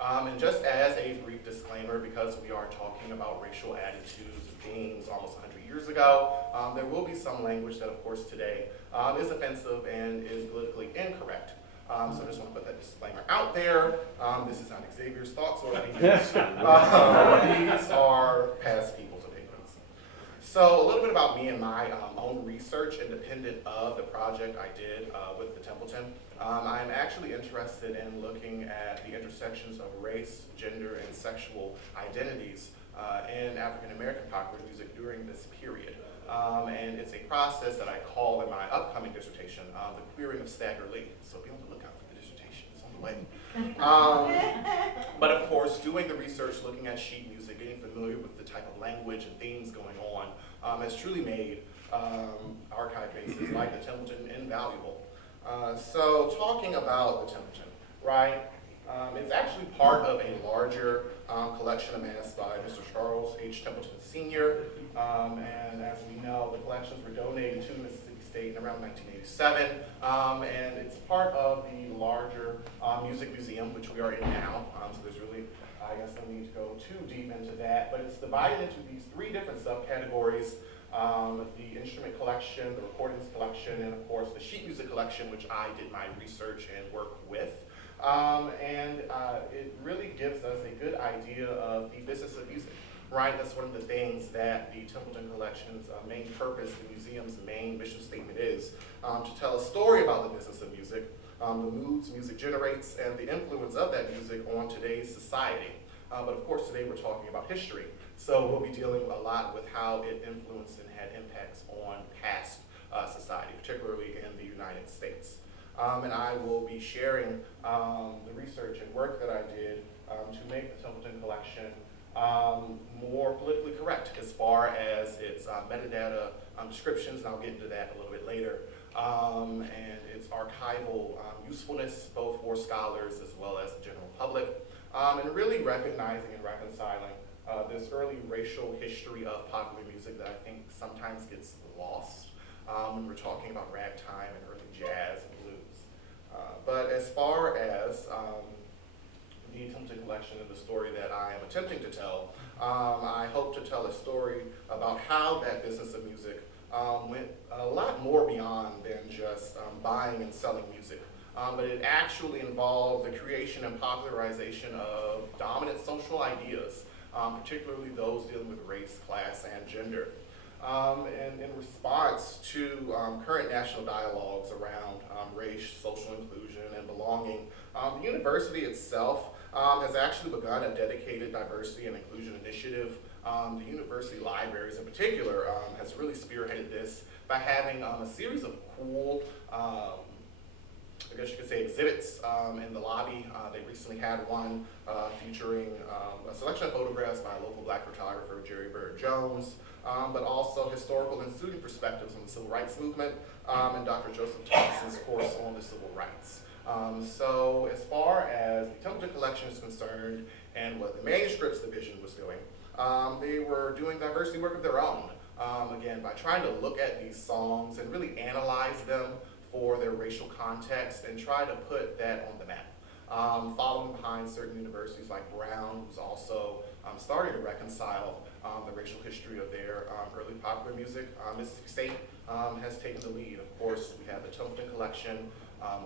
And just as a brief disclaimer, because we are talking about racial attitudes and themes almost 100 years ago, there will be some language that, of course, today is offensive and is politically incorrect. So I just want to put that disclaimer out there. This is not Xavier's thoughts or opinions. These are past people's opinions. So a little bit about me and my own research, independent of the project I did with the Templeton. I'm actually interested in looking at the intersections of race, gender, and sexual identities in African American popular music during this period. And it's a process that I call in my upcoming dissertation, the queering of Stagger Lee. So be on the lookout for the dissertation, it's on the way. But of course, doing the research, looking at sheet music, getting familiar with the type of language and themes going on, has truly made archive bases like the Templeton invaluable. So talking about the Templeton, right? It's actually part of a larger collection amassed by Mr. Charles H. Templeton Sr. And as we know, the collections were donated to Mississippi State in around 1987. And it's part of the larger music museum, which we are in now. So there's really, I guess, no need to go too deep into that. But it's divided into these three different subcategories. The instrument collection, the recordings collection, and of course the sheet music collection, which I did my research and work with. It really gives us a good idea of the business of music, right? That's one of the things that the Templeton Collection's main purpose, the museum's main mission statement is, to tell a story about the business of music, the moods music generates, and the influence of that music on today's society. But of course today we're talking about history. So we'll be dealing a lot with how it influenced and had impacts on past society, particularly in the United States. And I will be sharing the research and work that I did to make the Templeton Collection more politically correct as far as its metadata descriptions, and I'll get into that a little bit later, and its archival usefulness, both for scholars as well as the general public, and really recognizing and reconciling this early racial history of popular music that I think sometimes gets lost when we're talking about ragtime and early jazz and blues. But as far as the Templeton Collection and the story that I am attempting to tell, I hope to tell a story about how that business of music went a lot more beyond than just buying and selling music. But it actually involved the creation and popularization of dominant social ideas, particularly those dealing with race, class, and gender. And in response to current national dialogues around race, social inclusion, and belonging, the university itself has actually begun a dedicated diversity and inclusion initiative. The university libraries in particular has really spearheaded this by having a series of cool, I guess you could say, exhibits in the lobby. They recently had one featuring a selection of photographs by local Black photographer Jerry Bird Jones, but also historical and student perspectives on the civil rights movement, and Dr. Joseph Thompson's course on the civil rights. So as far as the Templeton Collection is concerned and what the manuscripts division was doing, they were doing diversity work of their own, again, by trying to look at these songs and really analyze them for their racial context and try to put that on the map. Following behind certain universities like Brown, who's also starting to reconcile the racial history of their early popular music. Mississippi State has taken the lead. Of course, we have the Templeton Collection,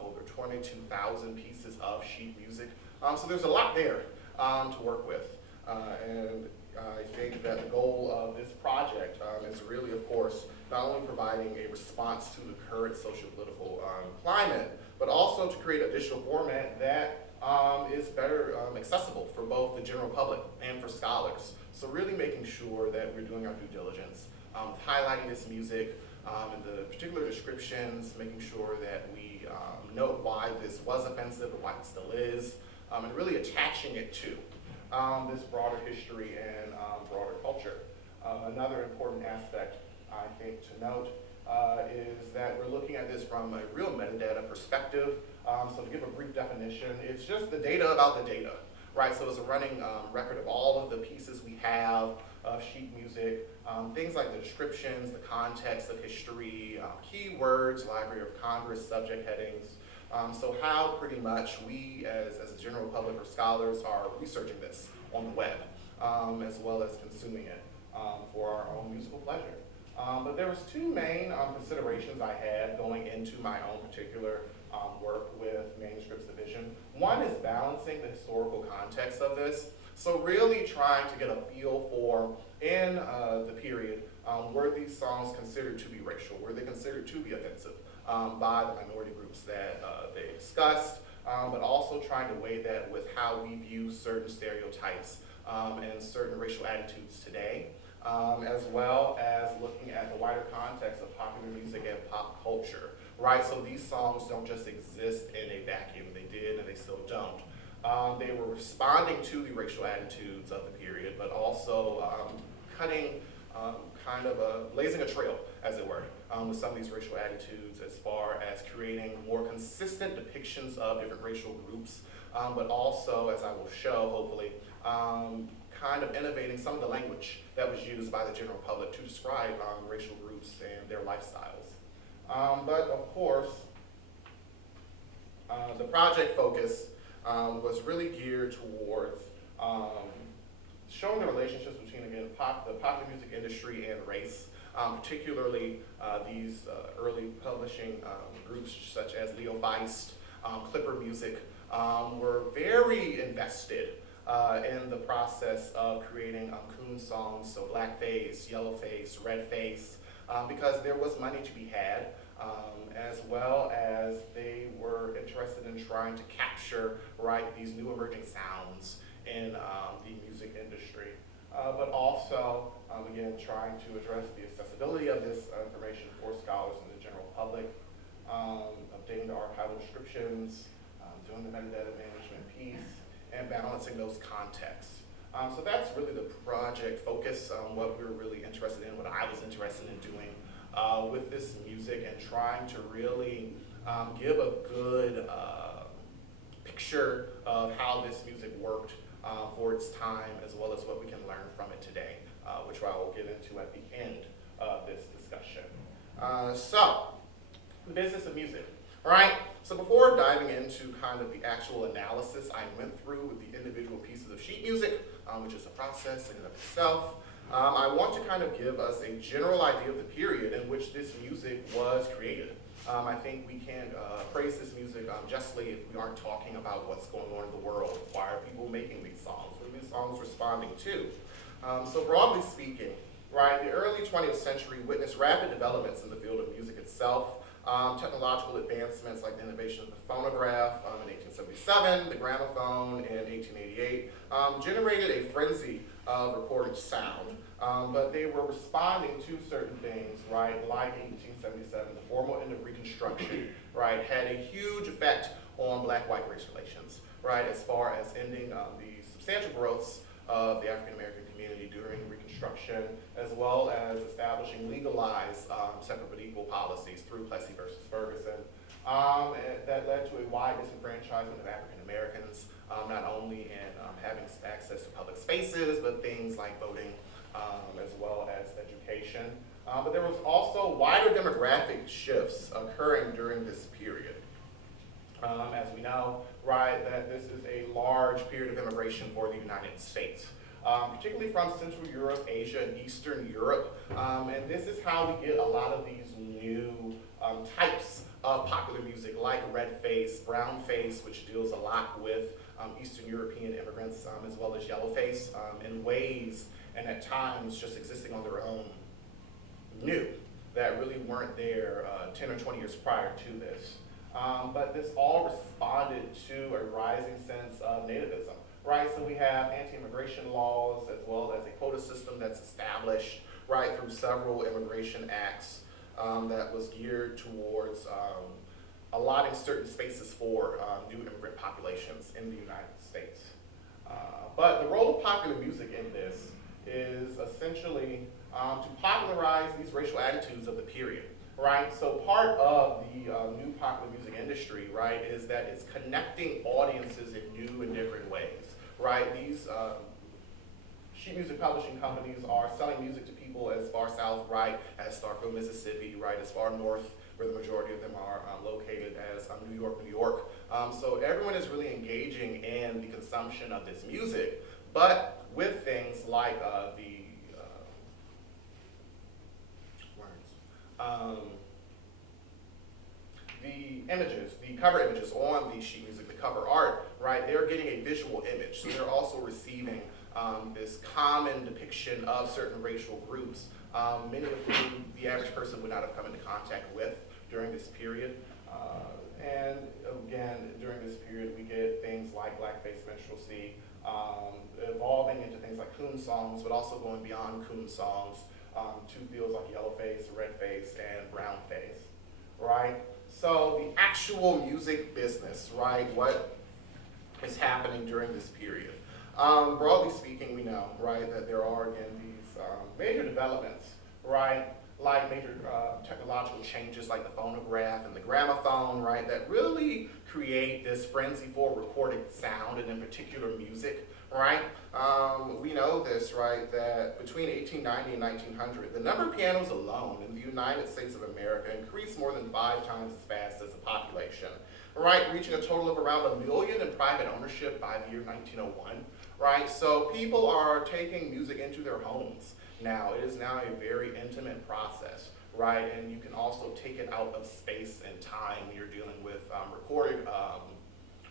over 22,000 pieces of sheet music. So there's a lot there to work with. And I think that the goal of this project is really, of course, not only providing a response to the current socio-political climate, but also to create a digital format that is better accessible for both the general public and for scholars. So really making sure that we're doing our due diligence, highlighting this music and the particular descriptions, making sure that we note why this was offensive or why it still is, and really attaching it to this broader history and broader culture. Another important aspect, I think, to note is that we're looking at this from a real metadata perspective. So to give a brief definition, it's just the data about the data, right? So it's a running record of all of the pieces we have of sheet music, things like the descriptions, the context of history, keywords, Library of Congress, subject headings, So how pretty much we as a general public or scholars are researching this on the web, as well as consuming it for our own musical pleasure. But there was two main considerations I had going into my own particular work with manuscripts division. One is balancing the historical context of this. So really trying to get a feel for, in the period, were these songs considered to be racial? Were they considered to be offensive by the minority groups that they discussed? But also trying to weigh that with how we view certain stereotypes and certain racial attitudes today, as well as looking at the wider context of popular music and pop culture, right? So these songs don't just exist in a vacuum. They did and they still don't. They were responding to the racial attitudes of the period, but also blazing a trail, as it were, with some of these racial attitudes as far as creating more consistent depictions of different racial groups, but also, as I will show, hopefully, kind of innovating some of the language that was used by the general public to describe racial groups and their lifestyles. But of course, the project focus was really geared towards showing the relationships between, again, the popular music industry and race, particularly these early publishing groups such as Leo Feist, Clipper Music, were very invested in the process of creating coon songs, so blackface, yellowface, redface, because there was money to be had, as well as they were interested in trying to capture, right, these new emerging sounds in the music industry. But also, again, trying to address the accessibility of this information for scholars and the general public, updating the archival descriptions, doing the metadata management piece, and balancing those contexts. So that's really the project focus, what we were really interested in, what I was interested in doing with this music, and trying to really give a good picture of how this music worked for its time, as well as what we can learn from it today, which I will get into at the end of this discussion. So, the business of music. All right, so before diving into kind of the actual analysis I went through with the individual pieces of sheet music, which is a process in and of itself, I want to kind of give us a general idea of the period in which this music was created. I think we can't praise this music justly if we aren't talking about what's going on in the world. Why are people making these songs? What are these songs responding to? So broadly speaking, right, the early 20th century witnessed rapid developments in the field of music itself. Technological advancements like the innovation of the phonograph in 1877, the gramophone in 1888, generated a frenzy of recorded sound, but they were responding to certain things, right, like 1877, the formal end of Reconstruction, right, had a huge effect on black-white race relations, right, as far as ending the substantial growths of the African American community during Reconstruction, as well as establishing legalized separate but equal policies through Plessy versus Ferguson. That led to a wide disenfranchisement of African Americans, not only in having access to public spaces, but things like voting, as well as education. But there was also wider demographic shifts occurring during this period. As we know, right, that this is a large period of immigration for the United States, particularly from Central Europe, Asia, and Eastern Europe. And this is how we get a lot of these new types of popular music, like red face, brown face, which deals a lot with Eastern European immigrants, as well as yellow face, in ways and at times just existing on their own, new, that really weren't there 10 or 20 years prior to this. But this all responded to a rising sense of nativism, right? So we have anti-immigration laws, as well as a quota system that's established, right, through several immigration acts that was geared towards allotting certain spaces for new immigrant populations in the United States. But the role of popular music in this is essentially to popularize these racial attitudes of the period, right? So part of the new popular music industry, right, is that it's connecting audiences in new and different ways, right? These sheet music publishing companies are selling music to people as far south, right, as Starkville, Mississippi, right, as far north, where the majority of them are located, as New York, New York. So everyone is really engaging in the consumption of this music, but with things like the images, the cover images on the sheet music, the cover art, right, they're getting a visual image. So they're also receiving this common depiction of certain racial groups, many of whom the average person would not have come into contact with during this period. And again, during this period, we get things like blackface minstrelsy, evolving into things like coon songs, but also going beyond coon songs to fields like yellowface, redface, and brownface, right? So the actual music business, right, what is happening during this period? Broadly speaking, we know, right, that there are, again, these major developments, right, like major technological changes like the phonograph and the gramophone, right, that really create this frenzy for recorded sound and in particular music, right? We know this, right, that between 1890 and 1900, the number of pianos alone in the United States of America increased more than 5 times as fast as the population, right, reaching a total of around 1 million in private ownership by the year 1901, right? So people are taking music into their homes now. It is now a very intimate process, right? And you can also take it out of space and time when you're dealing with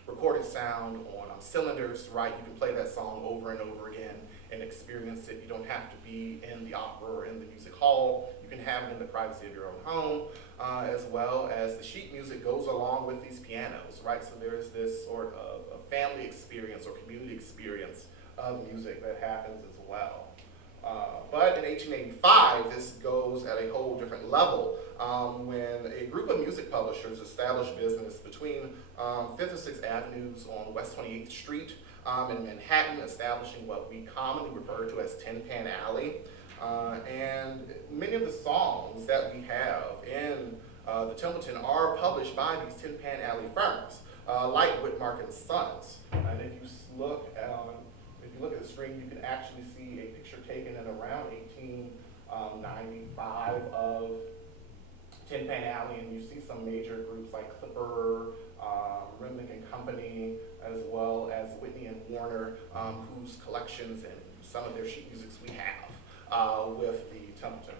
recorded sound on cylinders, right? You can play that song over and over again and experience it. You don't have to be in the opera or in the music hall. You can have it in the privacy of your own home, as well as the sheet music goes along with these pianos, right? So there is this sort of a family experience or community experience of music that happens as well. But in 1885, this goes at a whole different level when a group of music publishers established business between 5th and 6th Avenues on West 28th Street in Manhattan, establishing what we commonly refer to as Tin Pan Alley. And many of the songs that we have in the Templeton are published by these Tin Pan Alley firms, like Whitmark and Sons. And if you look at the screen, you can actually see a picture taken in around 1895 of Tin Pan Alley, and you see some major groups like Clipper, Remnick and Company, as well as Whitney and Warner, whose collections and some of their sheet musics we have with the Templeton.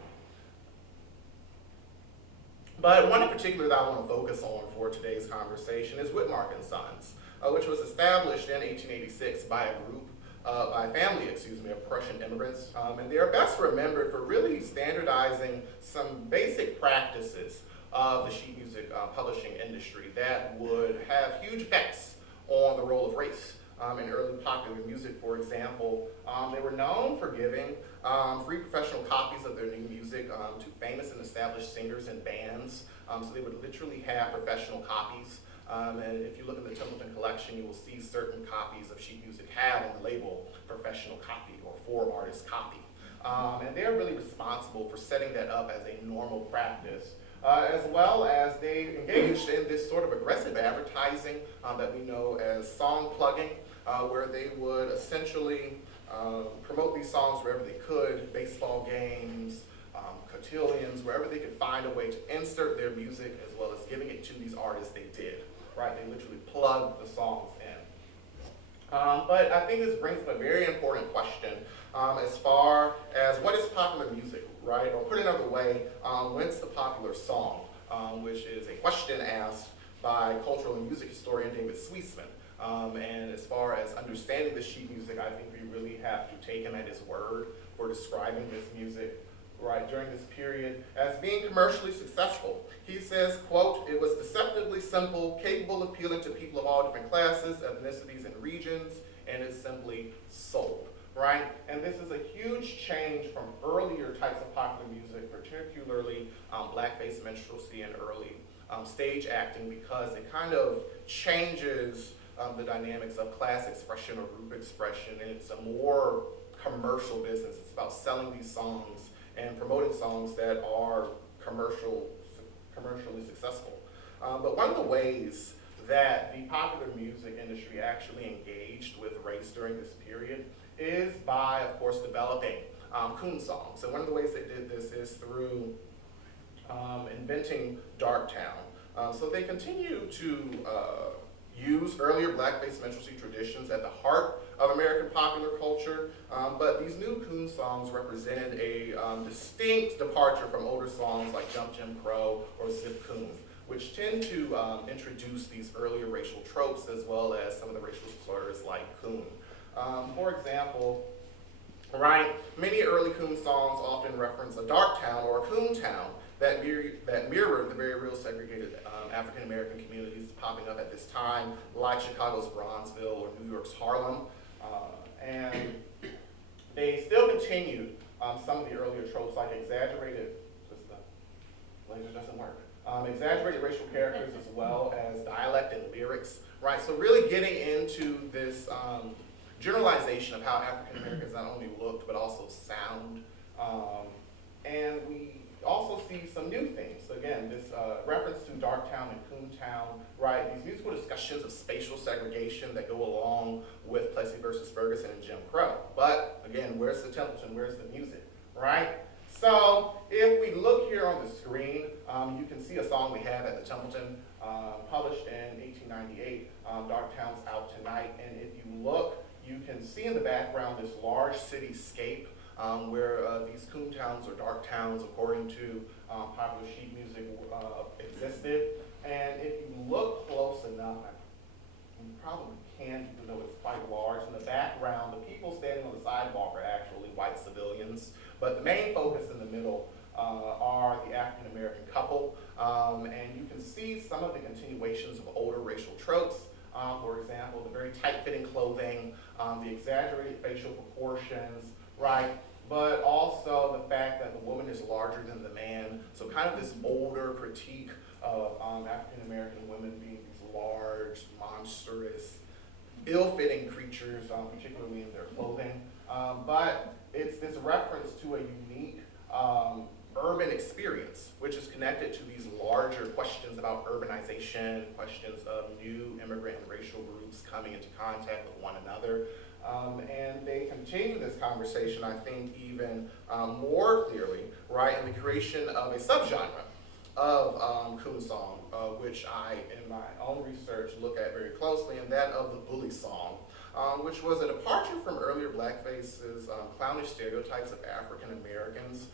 But one in particular that I want to focus on for today's conversation is Whitmark and Sons, which was established in 1886 by a family of Prussian immigrants, and they are best remembered for really standardizing some basic practices of the sheet music publishing industry that would have huge effects on the role of race in early popular music. For example, they were known for giving free professional copies of their new music to famous and established singers and bands, so they would literally have professional copies. And if you look at the Templeton collection, you will see certain copies of sheet music have on the label professional copy or for artist copy. And they're really responsible for setting that up as a normal practice, as well as they engaged in this sort of aggressive advertising that we know as song plugging, where they would essentially promote these songs wherever they could, baseball games, cotillions, wherever they could find a way to insert their music, as well as giving it to these artists. They did. Right, they literally plugged the songs in. But I think this brings up a very important question as far as what is popular music, right? Or put another way, when's the popular song? Which is a question asked by cultural and music historian David Sweisman. And as far as understanding the sheet music, I think we really have to take him at his word for describing this music, right, during this period as being commercially successful. He says, quote, "It was deceptively simple, capable of appealing to people of all different classes, ethnicities, and regions, and it simply sold," right? And this is a huge change from earlier types of popular music, particularly blackface minstrelsy and early stage acting, because it kind of changes the dynamics of class expression or group expression, and it's a more commercial business. It's about selling these songs and promoting songs that are commercially successful. But one of the ways that the popular music industry actually engaged with race during this period is by, of course, developing coon songs. And one of the ways they did this is through inventing Darktown, So they continue to use earlier blackface minstrelsy traditions at the heart of American popular culture, but these new coon songs represented a distinct departure from older songs like Jump Jim Crow or Zip Coon, which tend to introduce these earlier racial tropes as well as some of the racial slurs like coon. For example, right, many early coon songs often reference a dark town or a coon town that mirrored the very real segregated African American communities popping up at this time, like Chicago's Bronzeville or New York's Harlem. And they still continued some of the earlier tropes like exaggerated, just the laser doesn't work, exaggerated racial characters as well as dialect and lyrics, right? So really getting into this generalization of how African Americans not only looked but also sound. And we also see some new things. So again, this reference to Darktown and Coontown, right? These musical discussions of spatial segregation that go along with Plessy versus Ferguson and Jim Crow. But again, where's the Templeton? Where's the music, right? So if we look here on the screen, you can see a song we have at the Templeton, published in 1898, Darktown's Out Tonight. And if you look, you can see in the background this large cityscape where these coon towns or dark towns, according to popular sheet music, existed. And if you look close enough, you probably can, even though it's quite large. In the background, the people standing on the sidewalk are actually white civilians, but the main focus in the middle are the African American couple. And you can see some of the continuations of older racial tropes. For example, the very tight-fitting clothing, the exaggerated facial proportions, right? But also the fact that the woman is larger than the man. So kind of this older critique of African American women being these large, monstrous, ill-fitting creatures, particularly in their clothing. But it's this reference to a unique urban experience, which is connected to these larger questions about urbanization, questions of new immigrant and racial groups coming into contact with one another. And they continue this conversation, I think, even more clearly, right, in the creation of a subgenre of coon song, which I, in my own research, look at very closely, and that of the bully song, which was a departure from earlier blackface's clownish stereotypes of African Americans,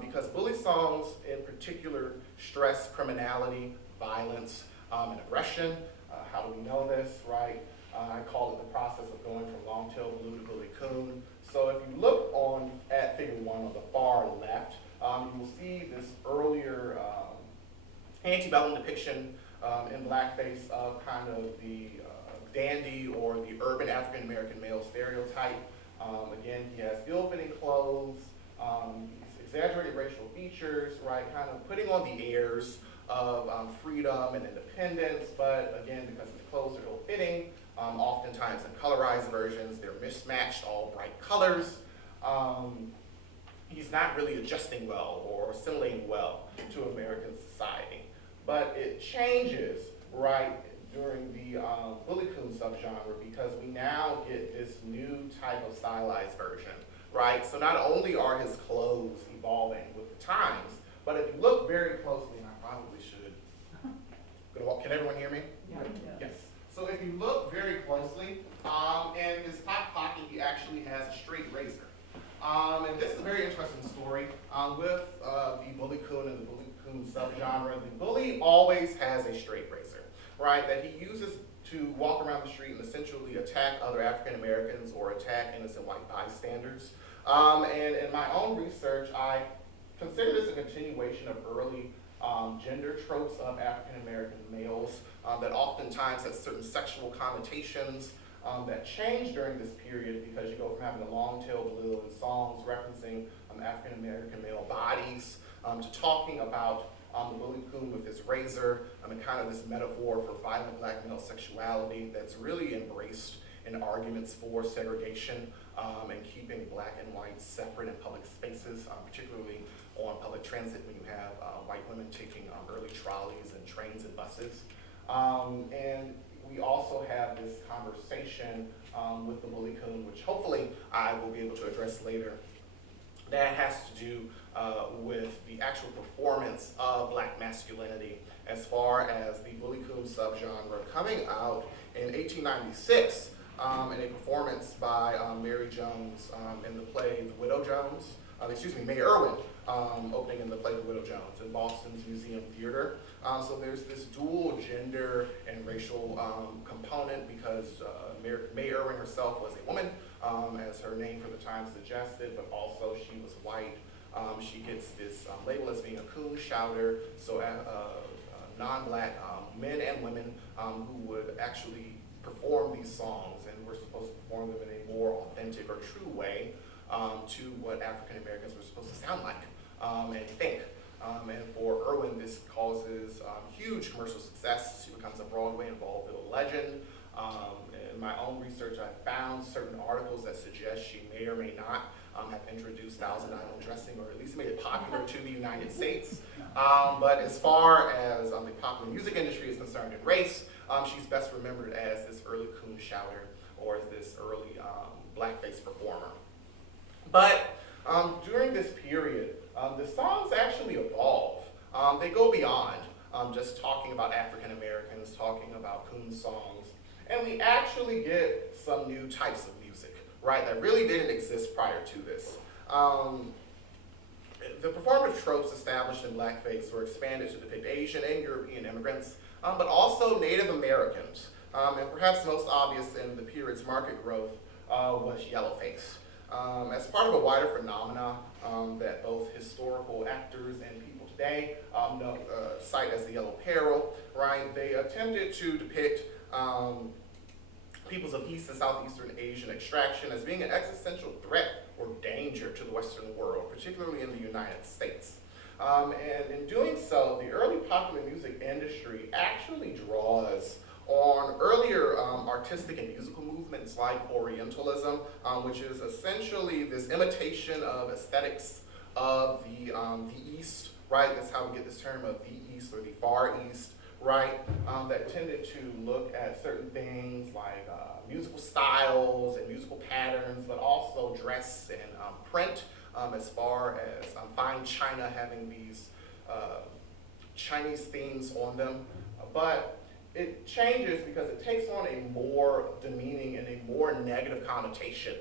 because bully songs in particular stress criminality, violence, and aggression. How do we know this, right? I call it the process of going from long-tailed blue to bully coon. So if you look at figure 1 on the far left, you will see this earlier antebellum depiction in blackface of kind of the dandy or the urban African American male stereotype. Again, he has ill-fitting clothes, exaggerated racial features, right? Kind of putting on the airs of freedom and independence, but again, because his clothes are ill-fitting, oftentimes in colorized versions, they're mismatched, all bright colors. He's not really adjusting well or assimilating well to American society. But it changes, right, during the bully coon subgenre because we now get this new type of stylized version, right? So not only are his clothes evolving with the times, but if you look very closely, and I probably should, can everyone hear me? Yeah. Yes. So if you look very closely, in his top pocket, he actually has a straight razor. And this is a very interesting story with the bully coon and the bully coon subgenre. The bully always has a straight razor, right, that he uses to walk around the street and essentially attack other African Americans or attack innocent white bystanders. And in my own research, I consider this a continuation of early gender tropes of African American males that oftentimes have certain sexual connotations that change during this period because you go from having a long-tailed blue and songs referencing African American male bodies to talking about the bully coon with his razor and kind of this metaphor for violent black male sexuality that's really embraced in arguments for segregation and keeping black and white separate in public spaces, particularly on public transit when you have white women taking early trolleys and trains and buses. And we also have this conversation with the bully coon, which hopefully I will be able to address later, that has to do with the actual performance of black masculinity as far as the bully coon subgenre, coming out in 1896 in a performance by Mary Jones in the play The Widow Jones, May Irwin, opening in the play The Widow Jones in Boston's Museum Theater. So there's this dual gender and racial component because May Irwin herself was a woman, as her name for the time suggested, but also she was white. She gets this label as being a coon shouter, so non-black men and women who would actually perform these songs and were supposed to perform them in a more authentic or true way to what African Americans were supposed to sound like and think. And for Irwin, this causes huge commercial success. She becomes a Broadway and vaudeville legend. In my own research, I found certain articles that suggest she may or may not have introduced Thousand Island dressing, or at least made it popular to the United States. But as far as the popular music industry is concerned in race, she's best remembered as this early coon shouter or as this early blackface performer. But during this period, the songs actually evolve. They go beyond just talking about African Americans, talking about coon songs, and we actually get some new types of music, right, that really didn't exist prior to this. The performative tropes established in blackface were expanded to depict Asian and European immigrants, but also Native Americans. And perhaps most obvious in the period's market growth was yellowface. As part of a wider phenomena that both historical actors and people today cite as the Yellow Peril, right? They attempted to depict peoples of East and Southeastern Asian extraction as being an existential threat or danger to the Western world, particularly in the United States. And in doing so, the early popular music industry actually draws on earlier artistic and musical movements like Orientalism, which is essentially this imitation of aesthetics of the East, right? That's how we get this term of the East or the Far East, right? That tended to look at certain things like musical styles and musical patterns, but also dress and print, as far as fine china having these Chinese themes on them. But it changes because it takes on a more demeaning and a more negative connotation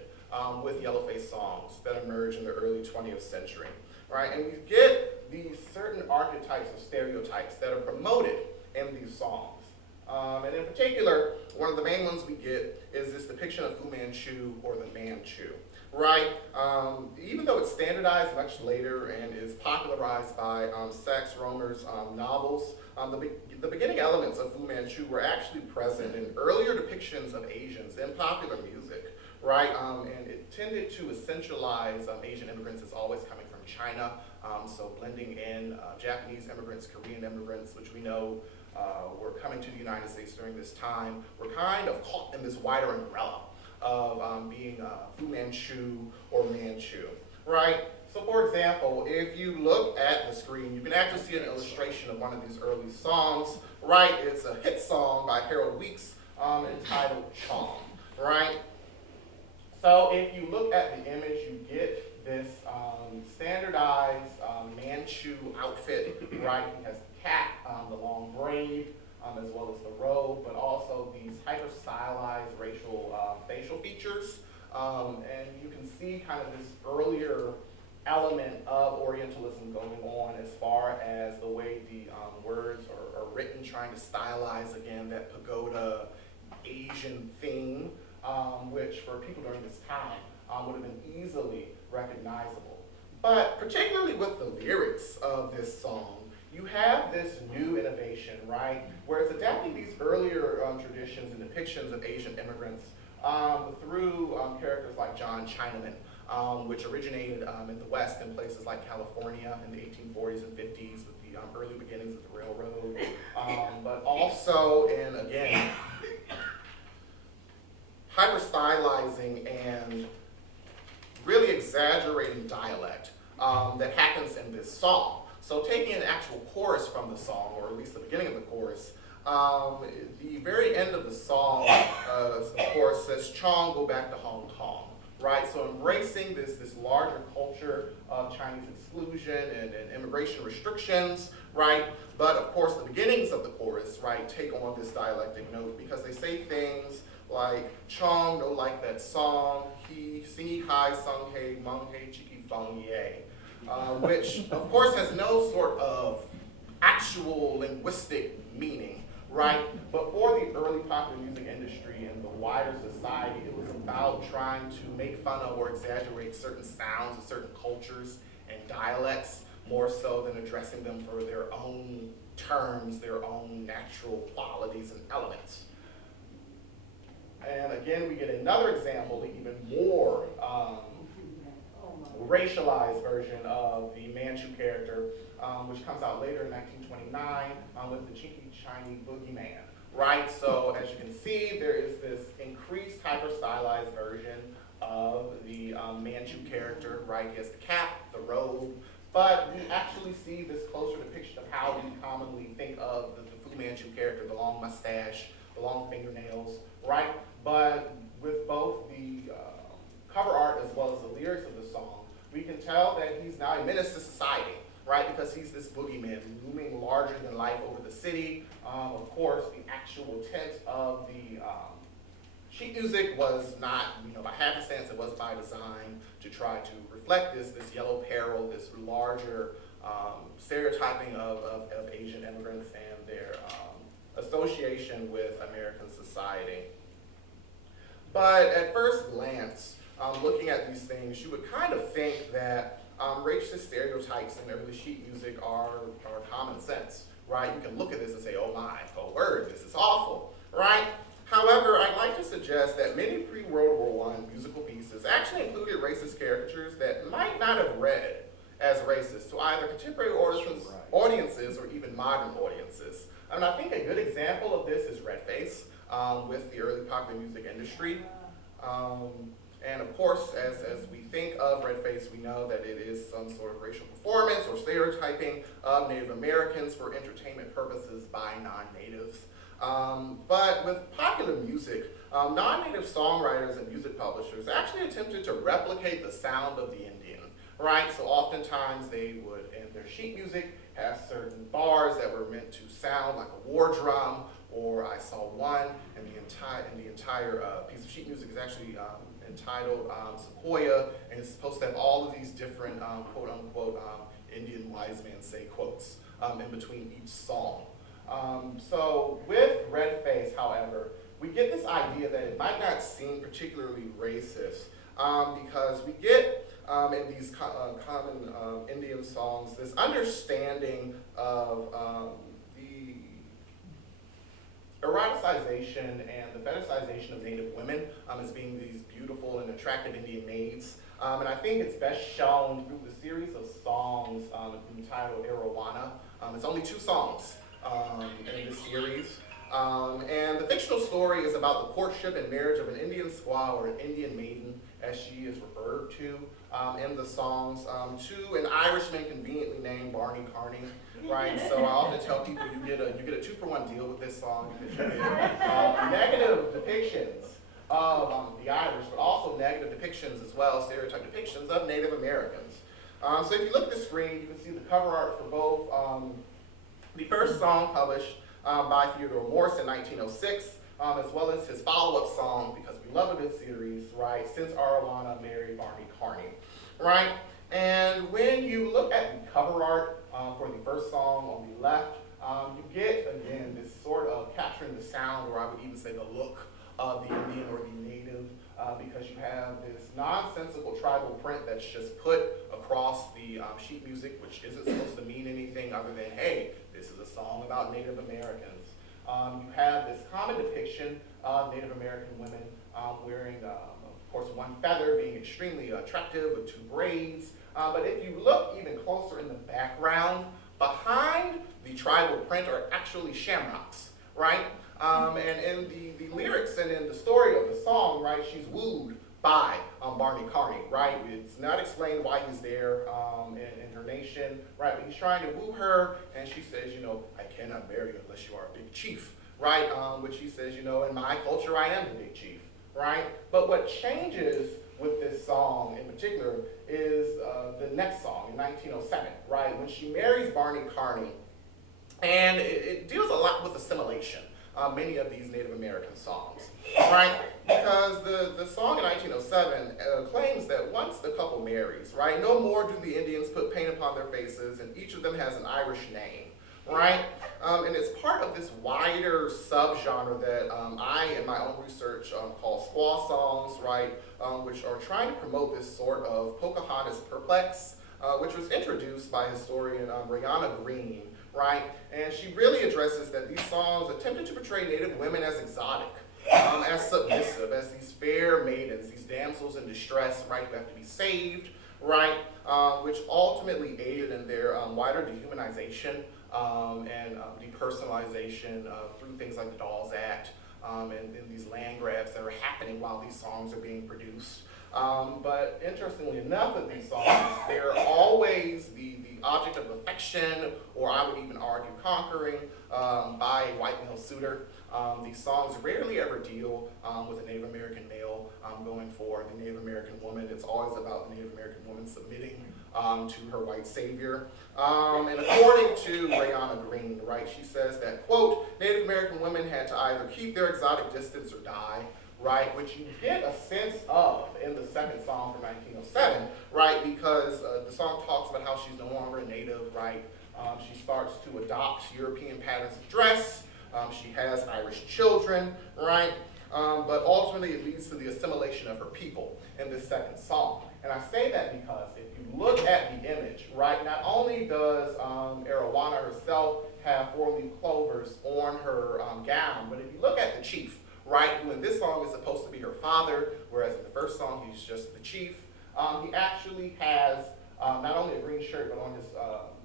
with yellowface songs that emerge in the early 20th century, right? And we get these certain archetypes or stereotypes that are promoted in these songs. And in particular, one of the main ones we get is this depiction of Fu Manchu or the Manchu, right? Even though it's standardized much later and is popularized by Sax Rohmer's novels, the beginning elements of Fu Manchu were actually present in earlier depictions of Asians in popular music, right? And it tended to essentialize Asian immigrants as always coming from China, so blending in Japanese immigrants, Korean immigrants, which we know were coming to the United States during this time, were kind of caught in this wider umbrella of being Fu Manchu or Manchu, right? So for example, if you look at the screen, you can actually see an illustration of one of these early songs, right? It's a hit song by Harold Weeks entitled Chong, right? So if you look at the image, you get this standardized Manchu outfit, right? He has the cap, the long braid, as well as the robe, but also these hyper-stylized racial facial features. And you can see kind of this earlier element of Orientalism going on as far as the way the words are written, trying to stylize, again, that pagoda Asian theme, which for people during this time would have been easily recognizable. But particularly with the lyrics of this song, you have this new innovation, right, where it's adapting these earlier traditions and depictions of Asian immigrants through characters like John Chinaman, which originated in the West in places like California in the 1840s and 50s with the early beginnings of the railroad, but also in, again, hyper-stylizing and really exaggerating dialect that happens in this song. So taking an actual chorus from the song, or at least the beginning of the chorus, the very end of the song, of course, says, Chong, go back to Hong Kong, right? So embracing this larger culture of Chinese exclusion and immigration restrictions, right? But of course, the beginnings of the chorus, right, take on this dialectic note because they say things like Chong, no like that song, he, sing hi, sung hey, mung hey, chiki feng ye, which of course has no sort of actual linguistic meaning, right? But for the early popular music industry and the wider society, it was about trying to make fun of or exaggerate certain sounds of certain cultures and dialects, more so than addressing them for their own terms, their own natural qualities and elements. And again, we get another example, the even more racialized version of the Manchu character, which comes out later in 1929 with the Cheeky Chinese Boogeyman, right? So as you can see, there is this increased hyper-stylized version of the Manchu character, right? He has the cap, the robe, but we actually see this closer depiction of how we commonly think of the Fu Manchu character, the long mustache, the long fingernails, right? But with both the cover art as well as the lyrics of the song, we can tell that he's now a menace to society, right? Because he's this boogeyman looming larger than life over the city. Of course, the actual intent of the sheet music was not, by happenstance, it was by design to try to reflect this yellow peril, this larger stereotyping of Asian immigrants and their association with American society. But at first glance, looking at these things, you would kind of think that racist stereotypes in early sheet music are common sense, right? You can look at this and say, oh my, oh word, this is awful, right? However, I'd like to suggest that many pre-World War I musical pieces actually included racist caricatures that might not have read as racist to either contemporary audiences or even modern audiences. And I think a good example of this is Red Face with the early popular music industry. And of course, as we think of Red Face, we know that it is some sort of racial performance or stereotyping of Native Americans for entertainment purposes by non-natives. But with popular music, non-native songwriters and music publishers actually attempted to replicate the sound of the Indian, right? So oftentimes they would, in their sheet music, have certain bars that were meant to sound like a war drum, or I saw one, and the entire piece of sheet music is actually entitled Sequoia, and it's supposed to have all of these different quote-unquote Indian wise man say quotes in between each song. So with Red Face, however, we get this idea that it might not seem particularly racist because we get in these common Indian songs this understanding of the eroticization and the fetishization of Native women as being these beautiful and attractive Indian maids. And I think it's best shown through the series of songs entitled Arowana. It's only 2 songs in this series. And the fictional story is about the courtship and marriage of an Indian squaw or an Indian maiden, as she is referred to in the songs, to an Irishman conveniently named Barney Carney. Right, so I often tell people you get a 2-for-1 deal with this song because you get negative depictions of the Irish, but also negative depictions as well, stereotype depictions of Native Americans. So if you look at the screen, you can see the cover art for both the first song published by Theodore Morse in 1906, as well as his follow-up song, Because We Love a Good Series, right, Since Arowana Married Barney Carney, right? And when you look at the cover art for the first song on the left, you get, again, this sort of capturing the sound, or I would even say the look of the Indian or the native, because you have this nonsensical tribal print that's just put across the sheet music, which isn't supposed to mean anything other than, hey, this is a song about Native Americans. You have this common depiction of Native American women wearing, of course, one feather, being extremely attractive with 2 braids. But if you look even closer in the background, behind the tribal print are actually shamrocks, right? And in the lyrics and in the story of the song, right, she's wooed by Barney Carney, right? It's not explained why he's there in her nation, right? But he's trying to woo her, and she says, I cannot marry you unless you are a big chief, right? Which he says, in my culture, I am the big chief, right? But what changes with this song in particular is the next song in 1907, right? When she marries Barney Carney, and it deals a lot with assimilation, many of these Native American songs, right? Because the song in 1907 claims that once the couple marries, right, no more do the Indians put paint upon their faces, and each of them has an Irish name, right? And it's part of this wider subgenre that I, in my own research, call squaw songs, right, which are trying to promote this sort of Pocahontas perplex, which was introduced by historian Brianna Green, right? And she really addresses that these songs attempted to portray Native women as exotic, as submissive, as these fair maidens, these damsels in distress, right, who have to be saved, right, which ultimately aided in their wider dehumanization and depersonalization through things like the Dolls Act and these land grabs that are happening while these songs are being produced. But interestingly enough, with these songs, they're always the object of affection, or I would even argue conquering, by a white male suitor. These songs rarely ever deal with a Native American male going for the Native American woman. It's always about the Native American woman submitting to her white savior. And according to Brianna Green, right, she says that, quote, Native American women had to either keep their exotic distance or die, right, which you get a sense of in the second song from 1907, right, because the song talks about how she's no longer a native, right, she starts to adopt European patterns of dress, she has Irish children, right, but ultimately it leads to the assimilation of her people in this second song. And I say that because if you look at the image, right, not only does Arowana herself have four-leaf clovers on her gown, but if you look at the chief, right, who in this song is supposed to be her father, whereas in the first song he's just the chief, he actually has not only a green shirt, but on his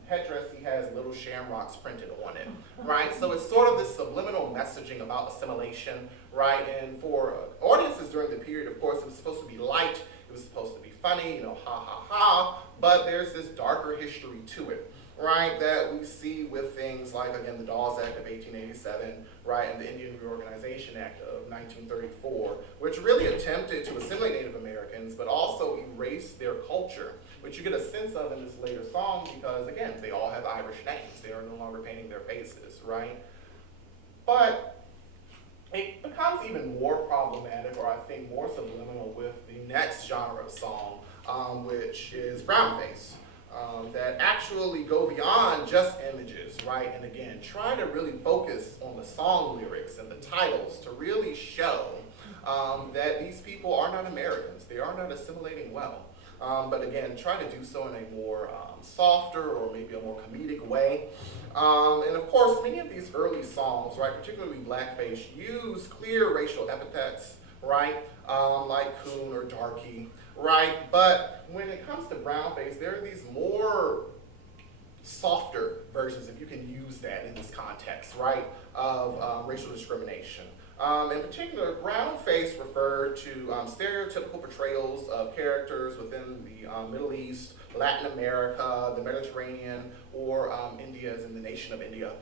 headdress he has little shamrocks printed on it, right? So it's sort of this subliminal messaging about assimilation, right? And for audiences during the period, of course, it was supposed to be light, it was supposed to be funny, you know, ha ha ha, but there's this darker history to it, right, that we see with things like, again, the Dawes Act of 1887, right, and the Indian Reorganization Act of 1934, which really attempted to assimilate Native Americans, but also erase their culture, which you get a sense of in this later song because, again, they all have Irish names. They are no longer painting their faces, right? But it becomes even more problematic, or I think more subliminal, with the next genre of song, which is brownface. That actually go beyond just images, right? And again, try to really focus on the song lyrics and the titles to really show that these people are not Americans. They are not assimilating well. But again, try to do so in a more softer or maybe a more comedic way. And of course, many of these early songs, right, particularly blackface, use clear racial epithets, right, like coon or darky, right? But when it comes to brownface, there are these more softer versions, if you can use that in this context, right, of racial discrimination. In particular, brownface referred to stereotypical portrayals of characters within the Middle East, Latin America, the Mediterranean, or India as in the nation of India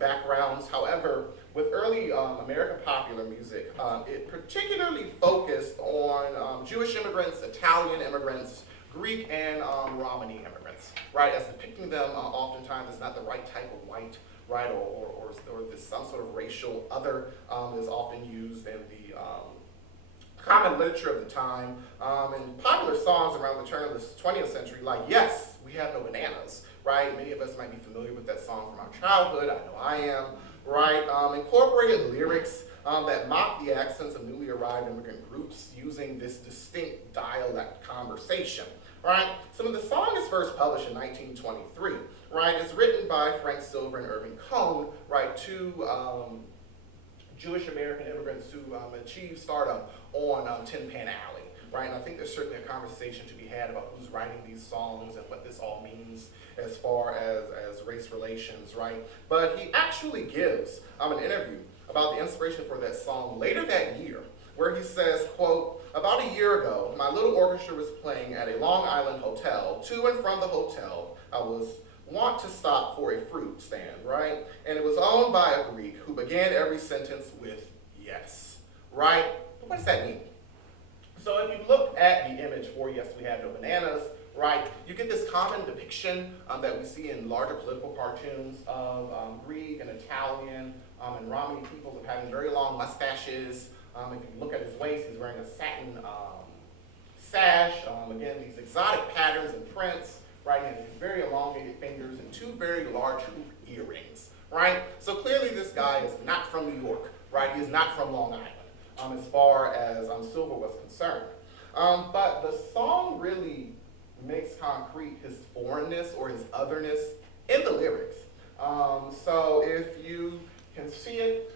backgrounds. However, with early American popular music, it particularly focused on Jewish immigrants, Italian immigrants, Greek and Romani immigrants, right, as depicting them oftentimes as not the right type of white, right, or this some sort of racial other is often used in the common literature of the time. And popular songs around the turn of the 20th century, like Yes, We Have No Bananas, right? Many of us might be familiar with that song from our childhood, I know I am, right? Incorporated lyrics that mock the accents of newly arrived immigrant groups using this distinct dialect conversation, right? Some of the song is first published in 1923, right? It's written by Frank Silver and Irving Cohn, right? Two Jewish American immigrants who achieved stardom on Tin Pan Alley, right? And I think there's certainly a conversation to be had about who's writing these songs and what this all means as far as race relations, right? But he actually gives an interview about the inspiration for that song later that year, where he says, quote, about a year ago, my little orchestra was playing at a Long Island hotel. To and from the hotel, I was wont to stop for a fruit stand, right? And it was owned by a Greek who began every sentence with yes, right? But what does that mean? So if you look at the image for Yes, We Have No Bananas, right, you get this common depiction that we see in larger political cartoons of Greek and Italian and Romany peoples of having very long mustaches. If you look at his waist, he's wearing a satin sash. Again, these exotic patterns and prints, right, and his very elongated fingers and two very large hoop earrings, right? So clearly this guy is not from New York, right? He is not from Long Island, as far as Silver was concerned. But the song really makes concrete his foreignness or his otherness in the lyrics. So if you can see it,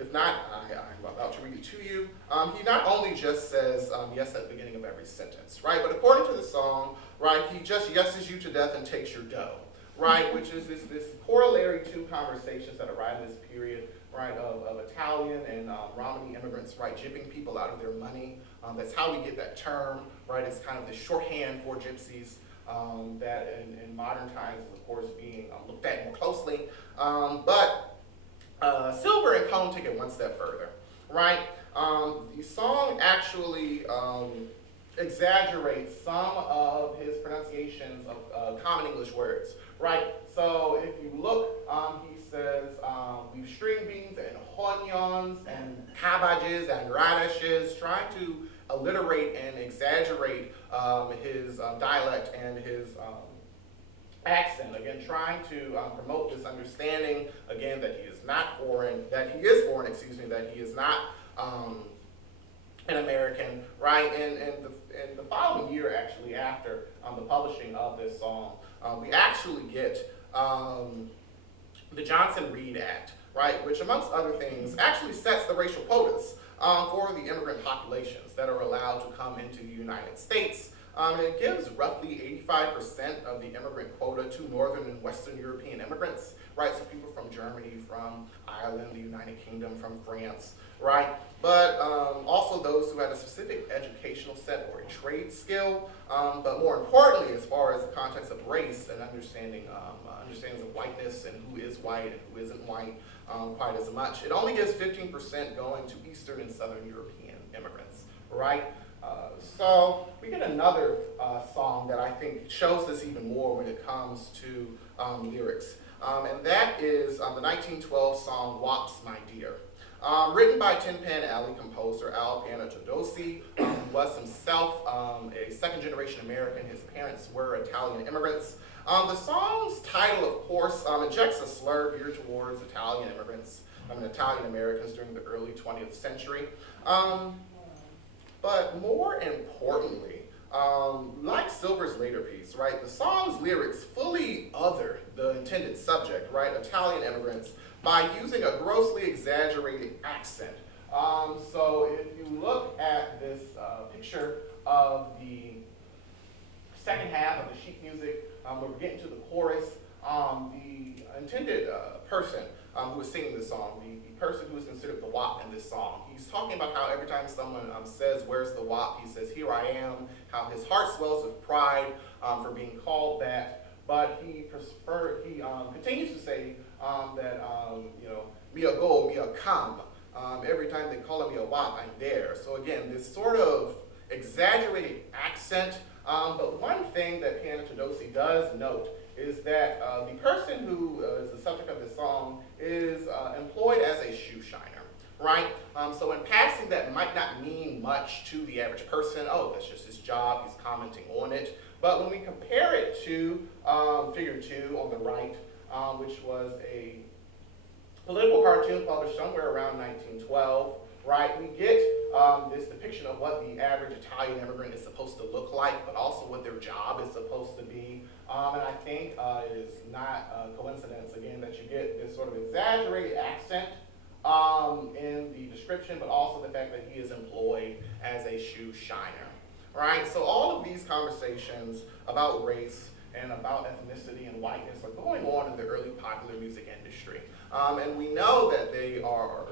if not, I'm about to read it to you. He not only just says yes at the beginning of every sentence, right? But according to the song, right, he just yeses you to death and takes your dough, right? Which is this corollary to conversations that arrive in this period, right, of Italian and Romany immigrants, right, gypping people out of their money. That's how we get that term, right? It's kind of the shorthand for gypsies that in modern times is, of course, being looked at more closely. But Silver and Cone take it one step further, right? The song actually exaggerates some of his pronunciations of common English words, right? So if you look, he says we've string beans and onions and cabbages and radishes, trying to alliterate and exaggerate his dialect and his accent, again, trying to promote this understanding, again, that he is not foreign, that he is foreign, excuse me, that he is not an American, right? And the following year, actually, after the publishing of this song, we actually get the Johnson-Reed Act, right, which, amongst other things, actually sets the racial quotas for the immigrant populations that are allowed to come into the United States. And it gives roughly 85% of the immigrant quota to Northern and Western European immigrants, right? So people from Germany, from Ireland, the United Kingdom, from France, right? But also those who had a specific educational set or a trade skill. But more importantly, as far as the context of race and understandings of whiteness and who is white and who isn't white quite as much. It only gives 15% going to Eastern and Southern European immigrants, right? So we get another song that I think shows this even more when it comes to lyrics. And that is the 1912 song, Wops, My Dear. Written by Tin Pan Alley composer Al Pianatodosi, who was himself a second-generation American. His parents were Italian immigrants. The song's title, of course, injects a slur geared towards Italian immigrants, Italian Americans during the early 20th century. But more importantly, like Silver's later piece, right, the song's lyrics fully other the intended subject, right, Italian immigrants, by using a grossly exaggerated accent. So if you look at this picture of the second half of the sheet music, where we're getting to the chorus, the intended person who is singing this song, the person who is considered the WAP in this song, he's talking about how every time someone says, "Where's the WAP?" he says, "Here I am," how his heart swells with pride for being called that, but he continues to say that, mia go, mia come. Every time they call me a WAP, I'm there. So again, this sort of exaggerated accent, but one thing that Pianatodosi does note is that the person who is the subject of this song is employed as a shoe shiner, right? So in passing, that might not mean much to the average person. Oh, that's just his job, he's commenting on it. But when we compare it to figure 2 on the right, which was a political cartoon published somewhere around 1912, right, we get this depiction of what the average Italian immigrant is supposed to look like, but also what their job is supposed to be. And I think it is not a coincidence, again, that you get this sort of exaggerated accent in the description, but also the fact that he is employed as a shoe shiner, right? So all of these conversations about race and about ethnicity and whiteness are going on in the early popular music industry. And we know that they are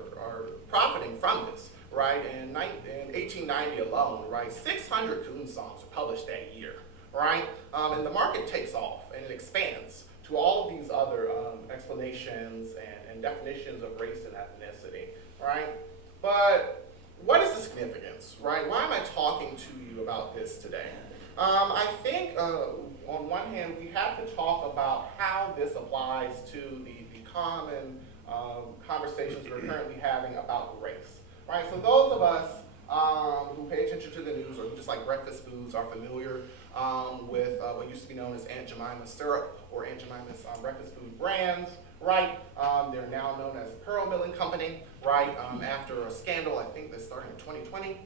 profiting from this, right? In 1890 alone, right, 600 coon songs were published that year, right? And the market takes off and it expands to all of these other explanations and definitions of race and ethnicity, right? But what is the significance, right? Why am I I think on one hand, we have to talk about how this applies to the common conversations we're currently having about race, right? So those of us who pay attention to the news or who just like breakfast foods are familiar with what used to be known as Aunt Jemima syrup or Aunt Jemima's breakfast food brands, right? They're now known as Pearl Milling Company, right? After a scandal, I think that started in 2020,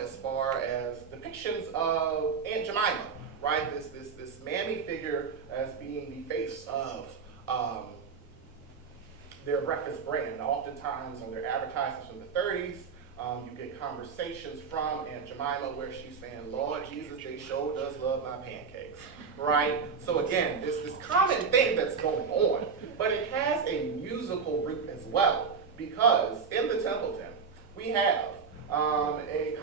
as far as depictions of Aunt Jemima, right? This mammy figure as being the face of their breakfast brand. Oftentimes on their advertisements from the 30s, you get conversations from Aunt Jemima where she's saying, Lord Jesus, they sure does love my pancakes, right? So again, this common thing that's going on, but it has a musical root as well, because in the Templeton, we have a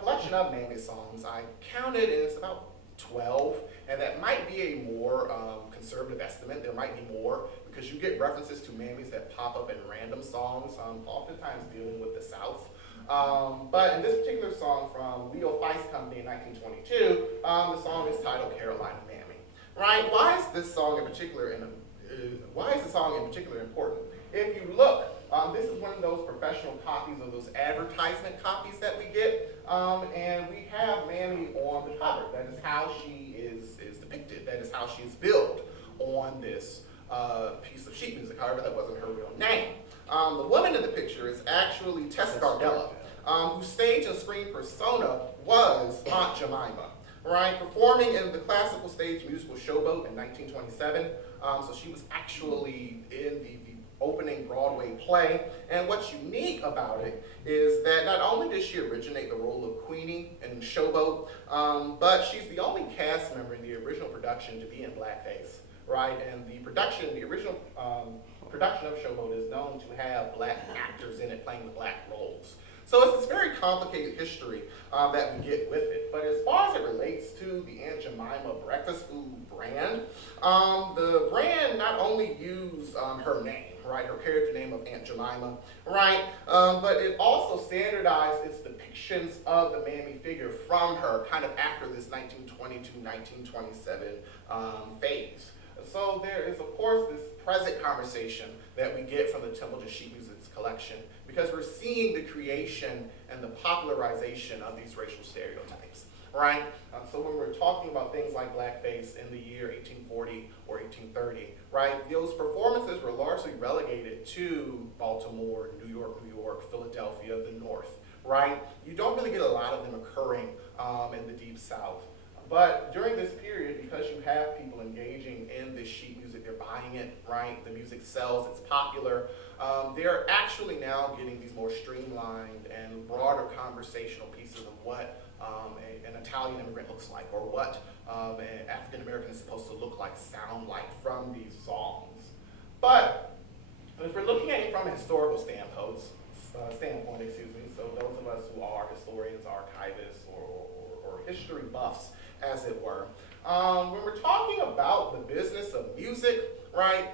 collection of mammy songs. I counted, and it's about 12, and that might be a more conservative estimate. There might be more, because you get references to mammies that pop up in random songs, oftentimes dealing with the South. But in this particular song from Leo Feist Company in 1922, the song is titled Carolina Mammy, right? Why is this song in particular important? If you look, this is one of those professional copies of those advertisement copies that we get, and we have Mammy on the cover. That is how she is depicted. That is how she is billed on this piece of sheet music. However, that wasn't her real name. The woman in the picture is actually Tess Gardella, whose stage and screen persona was Aunt Jemima, right? Performing in the classical stage musical Showboat in 1927. So she was actually in the opening Broadway play. And what's unique about it is that not only did she originate the role of Queenie in Showboat, but she's the only cast member in the original production to be in blackface, right? And the original production of Showboat is known to have black actors in it playing the black roles. So it's this very complicated history that we get with it. But as far as it relates to the Aunt Jemima breakfast food brand, the brand not only used her name, right, her character name of Aunt Jemima, right, but it also standardized its depictions of the mammy figure from her kind of after this 1920 to 1927 phase. So there is, of course, this present conversation that we get from the Templeton Sheet Music's collection, because we're seeing the creation and the popularization of these racial stereotypes, right? So when we're talking about things like blackface in the year 1840 or 1830, right, those performances were largely relegated to Baltimore, New York, Philadelphia, the North, right? You don't really get a lot of them occurring in the Deep South. But during this period, because you have people engaging in this sheet music, they're buying it, right? The music sells, it's popular. They're actually now getting these more streamlined and broader conversational pieces of what an Italian immigrant looks like, or what an African American is supposed to look like, sound like from these songs. But if we're looking at it from a historical standpoint, so those of us who are historians, archivists, or history buffs, as it were. When we're talking about the business of music, right,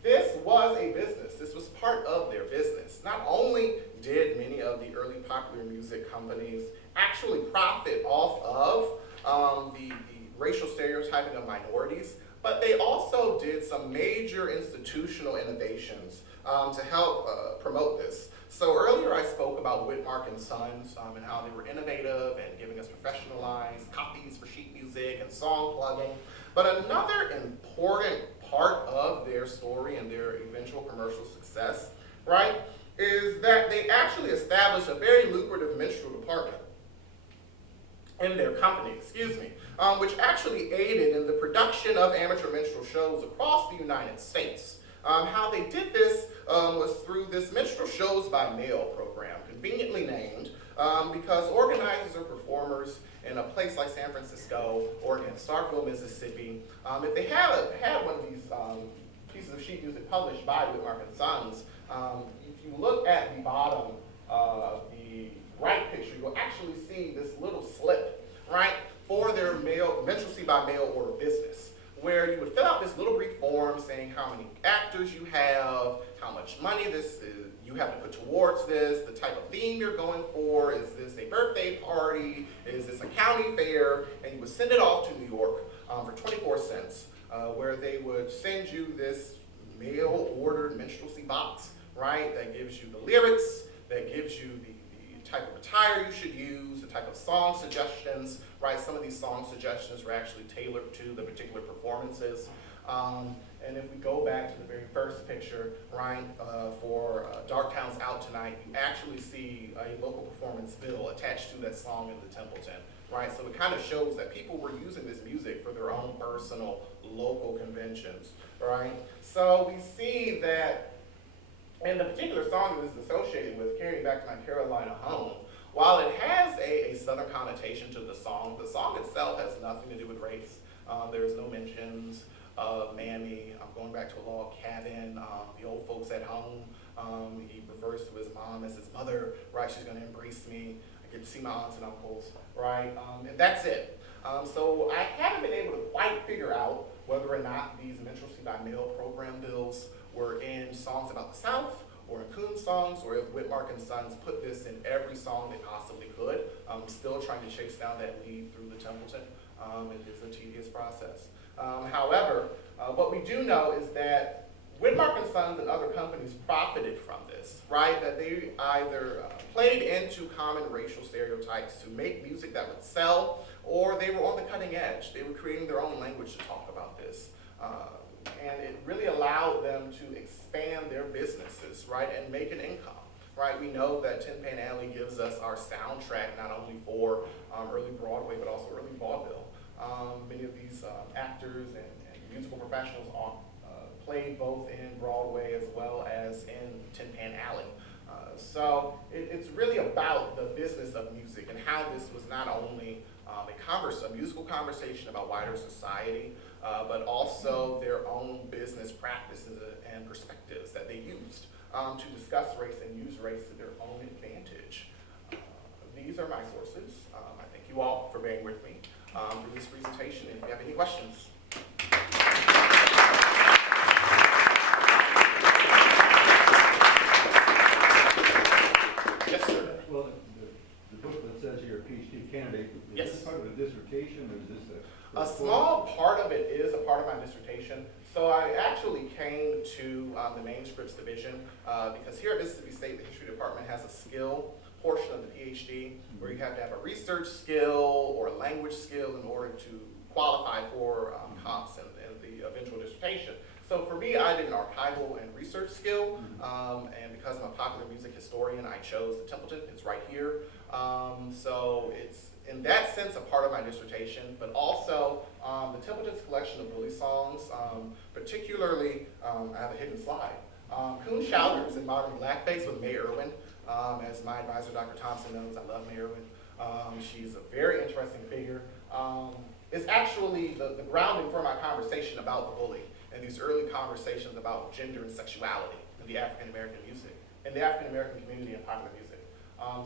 this was a business. This was part of their business. Not only did many of the early popular music companies actually profit off of the racial stereotyping of minorities, but they also did some major institutional innovations to help promote this. So earlier I spoke about Whitmark and Sons and how they were innovative and giving us professionalized copies for sheet music and song plugging. But another important part of their story and their eventual commercial success, right, is that they actually established a very lucrative minstrel department in their company, which actually aided in the production of amateur minstrel shows across the United States. How they did this was through this minstrel shows by mail program, conveniently named because organizers or performers in a place like San Francisco or in Starkville, Mississippi, if they had one of these pieces of sheet music published by Whitmark and Sons, if you look at the bottom of the right picture, you'll actually see this little slip, right, for their minstrelsy by mail order business, where you would fill out this little brief form saying how many actors you have, how much money you have to put towards this, the type of theme you're going for. Is this a birthday party? Is this a county fair? And you would send it off to New York for 24 cents, where they would send you this mail-ordered minstrelsy box, right, that gives you the lyrics, that gives you the type of attire you should use, the type of song suggestions, right? Some of these song suggestions were actually tailored to the particular performances. And if we go back to the very first picture, right, for Darktown's Out Tonight, you actually see a local performance bill attached to that song in the Templeton, right? So it kind of shows that people were using this music for their own personal local conventions, right? So we see that in the particular song that this is associated with, Carry Back to My Carolina Home, while it has a southern connotation to the song itself has nothing to do with race. There's no mentions of Mammy, going back to a log cabin, the old folks at home. He refers to his mom as his mother, right? She's gonna embrace me. I get to see my aunts and uncles, right? And that's it. So I haven't been able to quite figure out whether or not these minstrelsy by mail program bills were in songs about the South, or in Coon songs, or if Whitmark and Sons put this in every song they possibly could. Still trying to chase down that lead through the Templeton. It is a tedious process. However, what we do know is that Whitmark and Sons and other companies profited from this, right? That they either played into common racial stereotypes to make music that would sell, or they were on the cutting edge. They were creating their own language to talk about this. And it really allowed them to expand their businesses, right, and make an income, right? We know that Tin Pan Alley gives us our soundtrack not only for early Broadway, but also early vaudeville. Many of these actors and musical professionals played both in Broadway as well as in Tin Pan Alley. So it's really about the business of music and how this was not only a musical conversation about wider society, but also their own business practices and perspectives that they used to discuss race and use race to their own advantage. These are my sources. I thank you all for bearing with me through this presentation. If you have any questions. Yes, sir. Well, the book that says you're a PhD candidate, is Yes. this part of a dissertation, or is this A small part of it is a part of my dissertation. So I actually came to the manuscripts division because here at Mississippi State, the history department has a skill portion of the PhD where you have to have a research skill or a language skill in order to qualify for comps and the eventual dissertation. So for me, I did an archival and research skill, and because I'm a popular music historian, I chose the Templeton. It's right here. So it's, in that sense, a part of my dissertation, but also the Templeton's collection of Willie songs, particularly, I have a hidden slide. Coon Shouters in Modern Blackface with Mae Irwin. As my advisor, Dr. Thompson, knows, I love Mae Irwin. She's a very interesting figure. It's actually the grounding for my conversation about the bully and these early conversations about gender and sexuality in the African-American music, in the African-American community and popular music.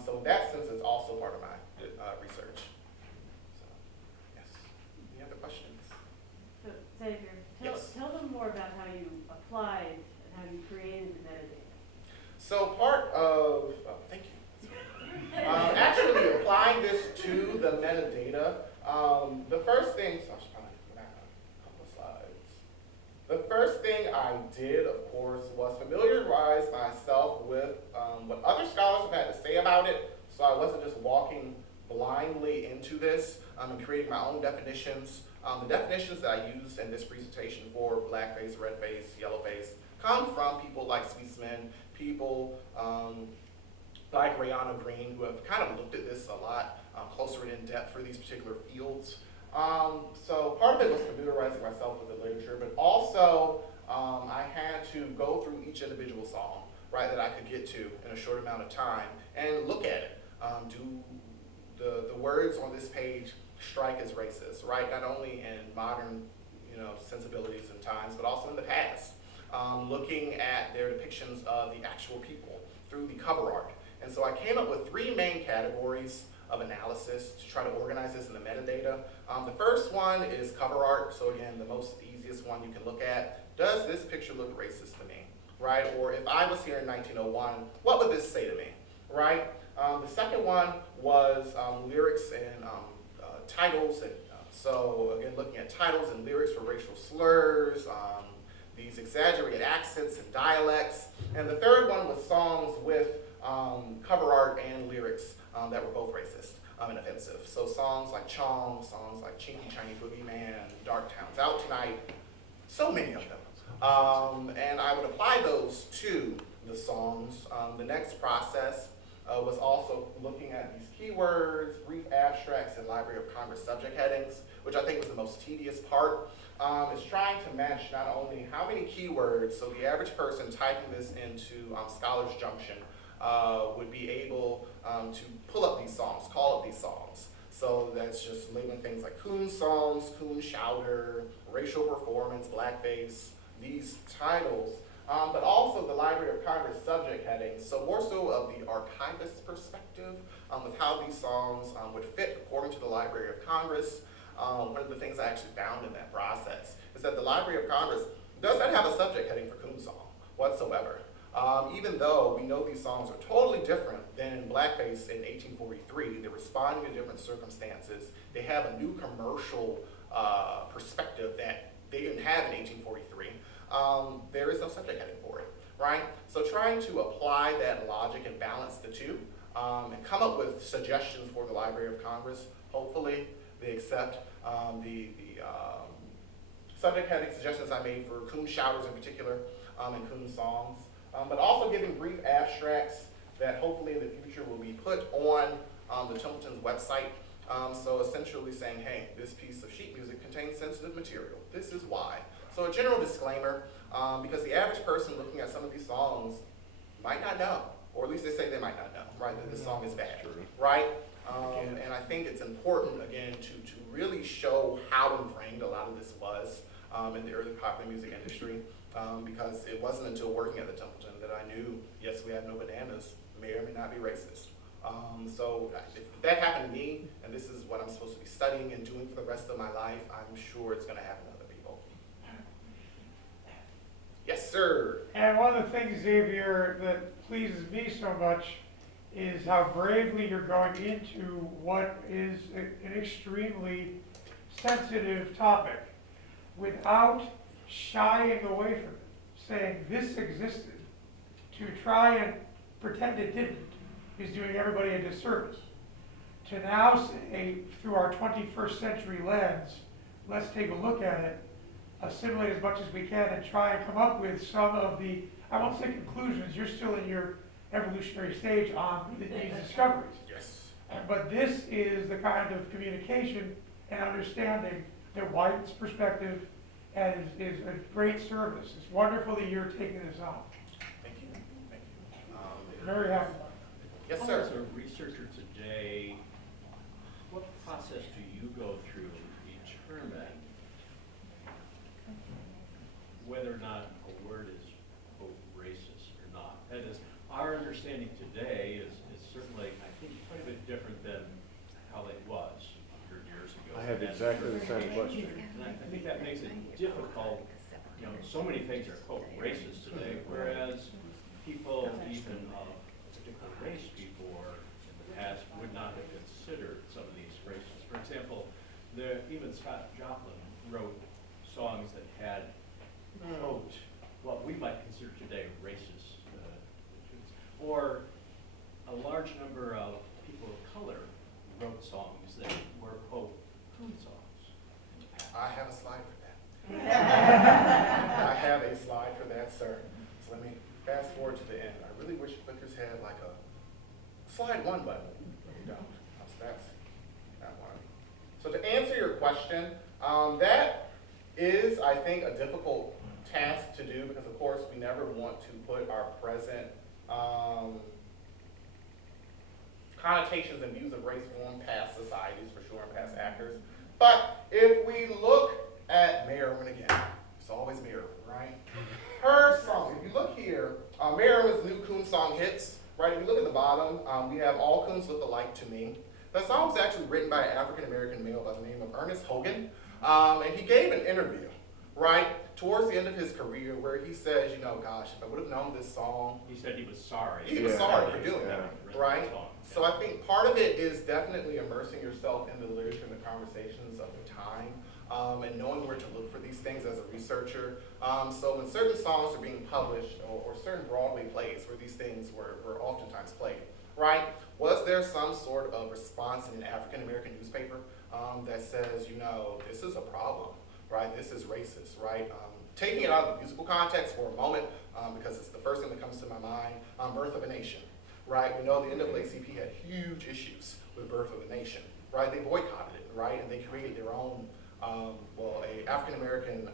So in that sense, it's also part of my research. So, yes. Any other questions? So, Xavier, tell them more about how you applied and how you created the metadata. So part of, thank you. Actually applying this to the metadata, the first thing, so I should probably go back a couple of slides. The first thing I did, of course, was familiarize myself with what other scholars have had to say about it, so I wasn't just walking blindly into this and creating my own definitions. The definitions that I used in this presentation for blackface, redface, yellowface come from people like Sweetsman, people like Rayana Green, who have kind of looked at this a lot closer and in depth for these particular fields. So part of it was familiarizing myself with the literature, but also I had to go through each individual song, right, that I could get to in a short amount of time and look at it. Do the words on this page strike as racist, right? Not only in modern, sensibilities and times, but also in the past. Looking at their depictions of the actual people through the cover art. And so I came up with three main categories of analysis to try to organize this in the metadata. The first one is cover art. So again, the easiest one you can look at. Does this picture look racist to me? right? Or if I was here in 1901, what would this say to me, right? The second one was lyrics and titles, and so again, looking at titles and lyrics for racial slurs, these exaggerated accents and dialects. And the third one was songs with cover art and lyrics that were both racist and offensive. So songs like Chong, songs like Chinky Chinese Boogeyman, Darktown's Out Tonight, so many of them. And I would apply those to the songs. The next process was also looking at these keywords, brief abstracts, and Library of Congress subject headings, which I think was the most tedious part. Is trying to match not only how many keywords, so the average person typing this into Scholars Junction would be able to pull up these songs, call up these songs. So that's just labeling things like coon songs, coon shouter, racial performance, blackface, these titles. But also the Library of Congress subject headings, so more so of the archivist perspective with how these songs would fit according to the Library of Congress. One of the things I actually found in that process is that the Library of Congress does not have a subject heading for coon song whatsoever. Even though we know these songs are totally different than blackface in 1843, they're responding to different circumstances. They have a new commercial perspective that they didn't have in 1843. There is no subject heading for it, right? So trying to apply that logic and balance the two and come up with suggestions for the Library of Congress. Hopefully they accept the subject heading suggestions I made for coon shouters in particular and coon songs. But also giving brief abstracts that hopefully in the future will be put on the Templeton's website. So essentially saying, hey, this piece of sheet music contains sensitive material. This is why. So a general disclaimer, because the average person looking at some of these songs might not know, or at least they say they might not know, right, that this song is bad, right? And I think it's important, again, to really show how ingrained a lot of this was in the early popular music industry, because it wasn't until working at the Templeton that I knew, yes, we have no bananas, may or may not be racist. So if that happened to me, and this is what I'm supposed to be studying and doing for the rest of my life, I'm sure it's going to happen to other people. Yes, sir. And one of the things, Xavier, that pleases me so much is how bravely you're going into what is an extremely sensitive topic without shying away from it, saying this existed. To try and pretend it didn't is doing everybody a disservice. To now say, through our 21st century lens, let's take a look at it, assimilate as much as we can, and try and come up with some of the, I won't say conclusions, you're still in your evolutionary stage on these discoveries. Yes. But this is the kind of communication and understanding that widens perspective and is a great service. It's wonderful that you're taking this on. Thank you. Thank you. Very happy. Yes, As sir. a researcher today, what process do you go through to determine whether or not a word is, quote, racist or not? That is, our understanding today is certainly, I think, quite a bit different than how it was 100 years ago. I have exactly the same question. And I think that makes it difficult. You know, so many things are, quote, racist today, whereas people even of a particular race before in the past would not have considered some of these races. For example, even Scott Joplin wrote songs that had, quote, what we might consider today racist, or a large number of people of color wrote songs that were, quote, coon songs in the past. I have a slide for that. I have a slide for that, sir. So let me fast forward to the end. I really wish clickers had like a slide one button. You don't. So that's that one. So to answer your question, that is, I think, a difficult task to do because, of course, we never want to put our present connotations and views of race on past societies, for sure, and past actors. But if we look at Marilyn again, it's always Marilyn, right? Her song, if you look here, Marilyn's new coon song hits, right? If you look at the bottom, we have All Coons Look Alike to Me. The song was actually written by an African-American male by the name of Ernest Hogan, and he gave an interview, right? Towards the end of his career, where he says, you know, gosh, if I would have known this song, He said he was sorry. he was Yeah. sorry for doing Yeah. that, right? So I think part of it is definitely immersing yourself in the literature and the conversations of the time, and knowing where to look for these things as a researcher. So when certain songs are being published, or certain Broadway plays where these things were oftentimes played, right? Was there some sort of response in an African-American newspaper that says, you know, this is a problem, right? This is racist, right? Taking it out of the musical context for a moment, because it's the first thing that comes to my mind, Birth of a Nation, right? We know the NAACP had huge issues with Birth of a Nation, right? They boycotted it, right? And they created their own, a African-American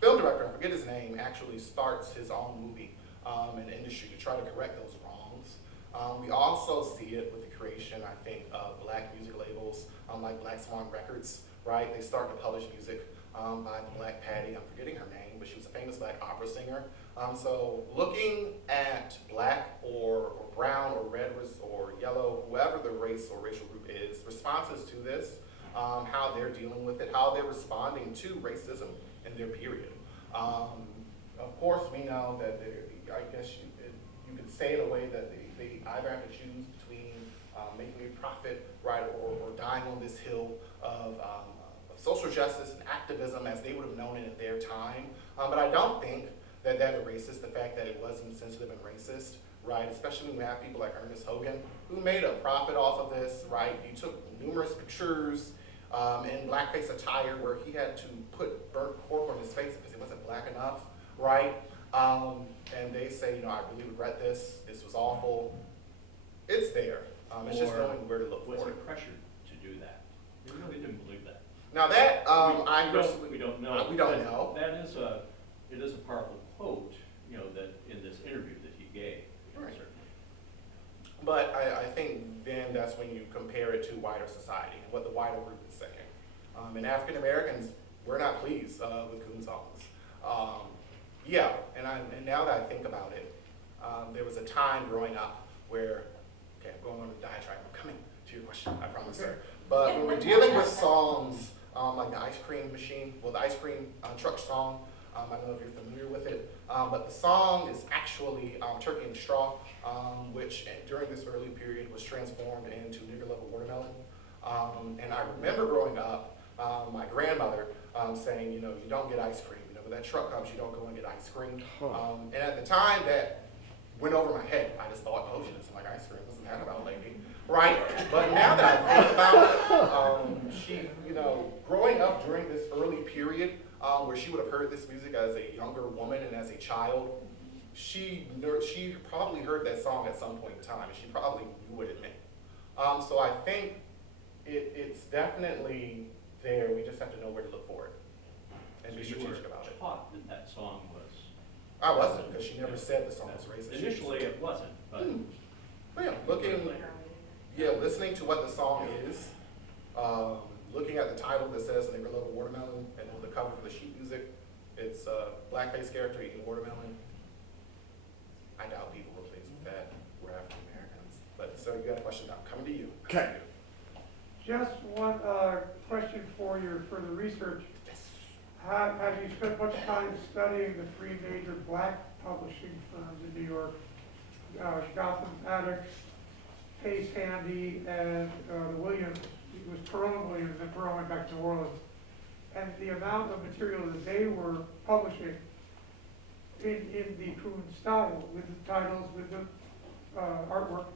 film director, I forget his name, actually starts his own movie in the industry to try to correct those wrongs. We also see it with the creation, I think, of black music labels, like Black Swan Records, right? They start to publish music by the Black Patty, I'm forgetting her name, but she was a famous black opera singer. So looking at black or brown or red or yellow, whoever the race or racial group is, responses to this, how they're dealing with it, how they're responding to racism in their period. Of course, we know that I guess you could say in a way that they either have to choose between making a profit, right, or dying on this hill of social justice and activism as they would have known it at their time. But I don't think that erases the fact that it was insensitive and racist, right? Especially when we have people like Ernest Hogan, who made a profit off of this, right? He took numerous pictures in blackface attire where he had to put burnt cork on his face because he wasn't black enough, right? And they say, you know, I really regret this. This was awful. It's there. It's just knowing where to look Was for he it. pressured to do that? We really didn't believe that. Now that, We don't know. We don't But know. It is a powerful quote, you know, that in this interview that he gave, you know, Right. certainly. But I think then that's when you compare it to wider society, and what the wider group is saying. And African Americans, we're not pleased with coon songs. Yeah, and now that I think about it, there was a time growing up where, okay, I'm going on a diatribe, I'm coming to your question, I promise, sir. But when we're dealing with songs like the ice cream machine, well, the ice cream truck song, I don't know if you're familiar with it, but the song is actually Turkey and Straw, which during this early period was transformed into Nigger Love a Watermelon. And I remember growing up, my grandmother saying, you know, you don't get ice cream. You know, when that truck comes, you don't go and get ice cream. And at the time that went over my head, I just thought, oh, she doesn't like ice cream. What's that about, lady? Right? But now that I think about it, she, you know, growing up during this early period, where she would have heard this music as a younger woman and as a child, she probably heard that song at some point in time, and she probably knew what it meant. So I think it's definitely there. We just have to know where to look for it and be So you strategic were about it. taught that song was. I wasn't, because she never said the song was racist. Initially, it wasn't, but. But yeah, listening to what the song is, looking at the title that says Nigger Love a Watermelon, and on the cover for the sheet music, it's a blackface character eating watermelon. I doubt people were pleased with that. We're African Americans. But so you got a question now. Coming to you. Okay. Just one question for your further research. Yes. Have you spent much time studying the three major black publishing firms in New York? Gotham Attic, Pace Handy, and the Williams. It was Perot and Williams, and Perot went back to New Orleans. And the amount of material that they were publishing in the Coon style, with the titles, with the artwork.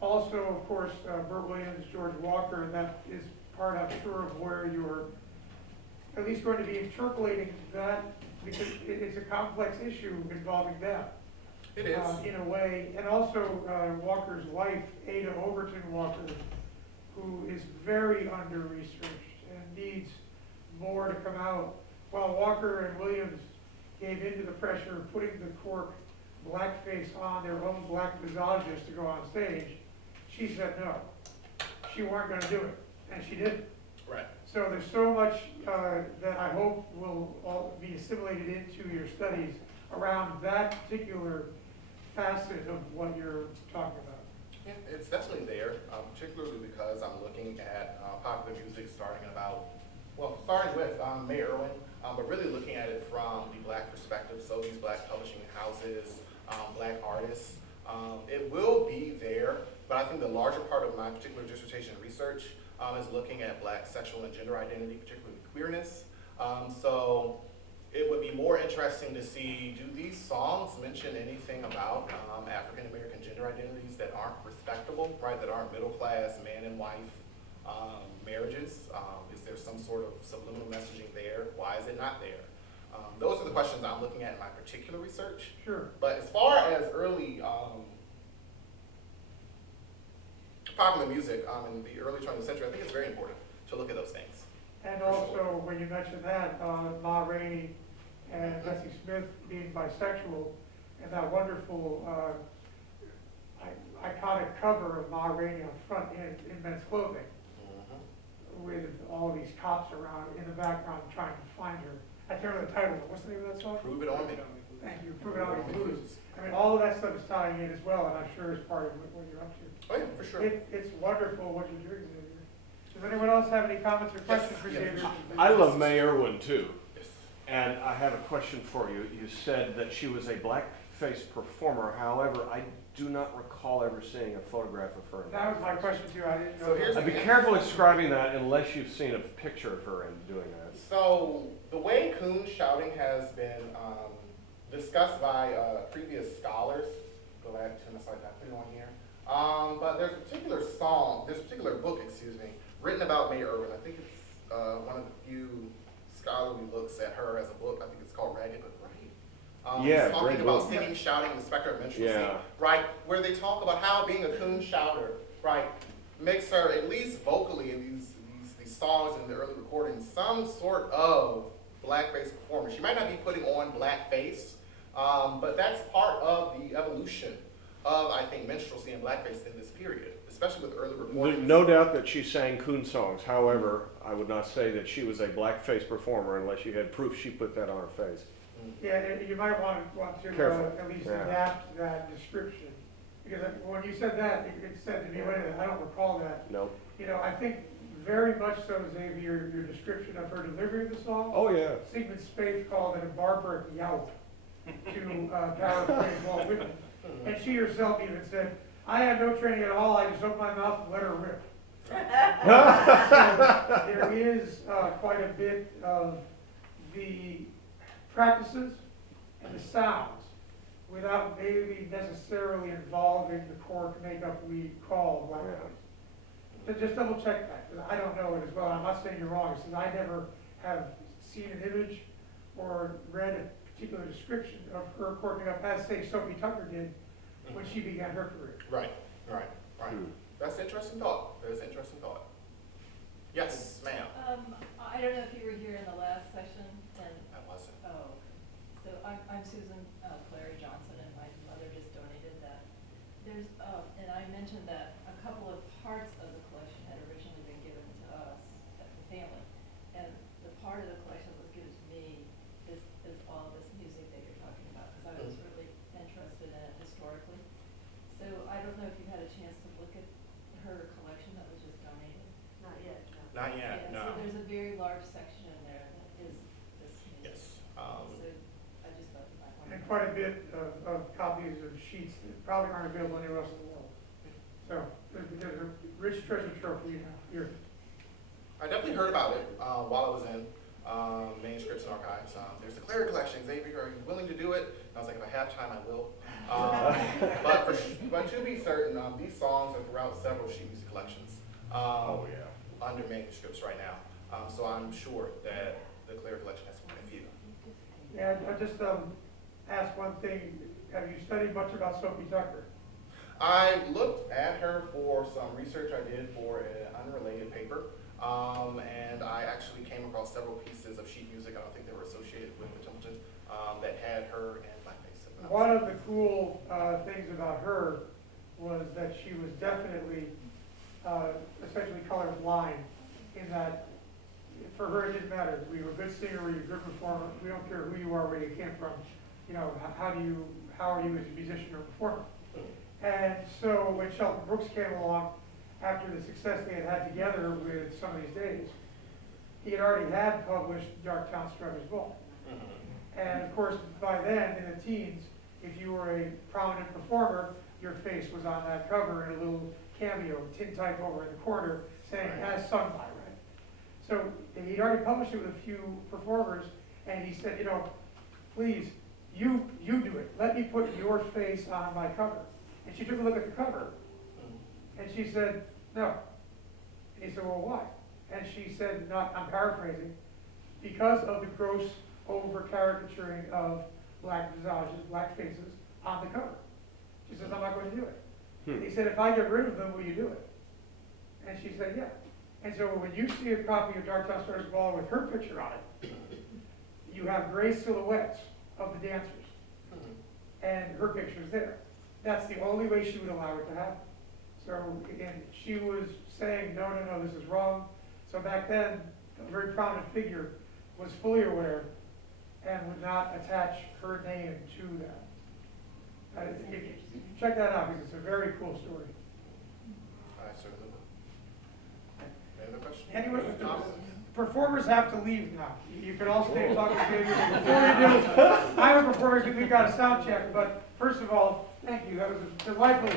Also, of course, Burt Williams, George Walker, and that is part, I'm sure, of where you're at least going to be interpolating that, because it's a complex issue involving them. It is. In a way, and also Walker's wife, Ada Overton Walker, who is very under-researched and needs more to come out. While Walker and Williams gave into the pressure of putting the cork blackface on their own black visagist to go on stage, she said no. She weren't going to do it, and she didn't. Right. So there's so much that I hope will all be assimilated into your studies around that particular facet of what you're talking about. Yeah, it's definitely there, particularly because I'm looking at popular music starting with May Irwin, but really looking at it from the Black perspective, so these Black publishing houses, Black artists. It will be there, but I think the larger part of my particular dissertation research is looking at Black sexual and gender identity, particularly queerness. So it would be more interesting to see, do these songs mention anything about African American gender identities that aren't respectable, right, that aren't middle class, man and wife marriages? Is there some sort of subliminal messaging there? Why is it not there? Those are the questions I'm looking at in my particular research. Sure. But as far as early popular music in the early 20th century, I think it's very important to look at those things. And also, when you mentioned that, Ma Rainey and Bessie Smith being bisexual, and that wonderful iconic cover of Ma Rainey on front in men's clothing, with all these cops around in the background trying to find her. I can't remember the title. What's the name of that song? Prove It On Me. Thank you. Prove It On Me Blues. I mean, all of that stuff is tying in as well, and I'm sure is part of what you're up to. Oh yeah, for sure. It's wonderful what you're doing, Xavier. Does anyone else have any comments or questions for Yes. Xavier? I love May Irwin too, Yes. and I have a question for you. You said that she was a blackface performer. However, I do not recall ever seeing a photograph of her. That was my question too. I didn't know. So here's I'd be careful describing that unless you've seen a picture of her and doing that. So the way coon shouting has been discussed by previous scholars, go back to my slide, I put it on here. But there's a particular book, written about May Irwin. I think it's one of the few scholarly looks at her as a book. I think it's called Ragged But Right. Yeah, talking great about book. singing, shouting, and the specter of minstrelsy, Yeah. right? Where they talk about how being a coon shouter, right, makes her, at least vocally in these songs and in the early recordings, some sort of blackface performer. She might not be putting on blackface, but that's part of the evolution of, I think, minstrelsy and blackface in this period, especially with early recordings. No doubt that she sang coon songs. However, I would not say that she was a blackface performer unless you had proof she put that on her face. Yeah, and you might want to Careful. at least Yeah. adapt that description. Because when you said that, it said to me, wait a minute, I don't recall that. No? You know, I think very much so, Xavier, your description of her delivery of the song. Oh, yeah. Sigmund Spaeth called it a barbaric yelp, to paraphrase Walt Whitman. And she herself even said, I had no training at all, I just opened my mouth and let her rip. So there is quite a bit of the practices and the sounds without maybe necessarily involving the core makeup we call blackface. So just double check that, because I don't know it as well. I'm not saying you're wrong, since I never have seen an image or read a particular description of her corking up as, say, Sophie Tucker did when she began her career. Right. That's an interesting thought. That is an interesting thought. Yes, ma'am. I don't know if you were here in the last session, and, I wasn't. oh, so I'm Susan Clary Johnson, and my mother just donated that. There's, and I mentioned that a couple of parts of the collection had originally been given to us, the family, and the part of the collection that was given to me is all this music that you're talking about, because I was really interested in it historically. So I don't know if you had a chance to look at her collection that was just donated. Not yet, no. Not yet, Yeah, no. so there's a very large section in there that is this music. Yes. So I just thought you might want to. And quite a bit of copies of sheets that probably aren't available anywhere else in the world. So there's a rich treasure trove here. I definitely heard about it while I was in manuscripts and archives. There's a Clary collection. Xavier, are you willing to do it? And I was like, if I have time, I will. But to be certain, these songs are throughout several sheet music collections. Under manuscripts right now. So I'm sure that the Clary collection has quite a few. Yeah, I just ask one thing. Have you studied much about Sophie Tucker? I looked at her for some research I did for an unrelated paper, and I actually came across several pieces of sheet music, I don't think they were associated with the Templeton, that had her and blackface. One of the cool things about her was that she was definitely essentially colorblind, in that for her it didn't matter. We were a good singer, we were a good performer, we don't care who you are, where you came from, you know, how are you as a musician or performer. And so when Shelton Brooks came along, after the success they had had together with Some of These Days, he had already had published Darktown Strutter's Ball. And of course, by then, in the teens, if you were a prominent performer, your face was on that cover in a little cameo, tin type over in the corner, saying, as sung by, right? So he'd already published it with a few performers, and he said, you know, please, you do it. Let me put your face on my cover. And she took a look at the cover, and she said, no. And he said, well, why? And she said, not, I'm paraphrasing, because of the gross over-caricaturing of black visages, black faces on the cover. She says, I'm not going to do it. And he said, if I get rid of them, will you do it? And she said, yeah. And so when you see a copy of Darktown Strutter's Ball with her picture on it, you have gray silhouettes of the dancers, and her picture's there. That's the only way she would allow it to happen. So, and she was saying, no, no, no, this is wrong. So back then, a very prominent figure was fully aware and would not attach her name to that. Check that out, because it's a very cool story. I certainly will. Any other questions? Anyway, Comments? performers have to leave now. You can all stay and talk to Xavier before you do. I'm a performer because we've got a sound check, but first of all, thank you. That was a delightful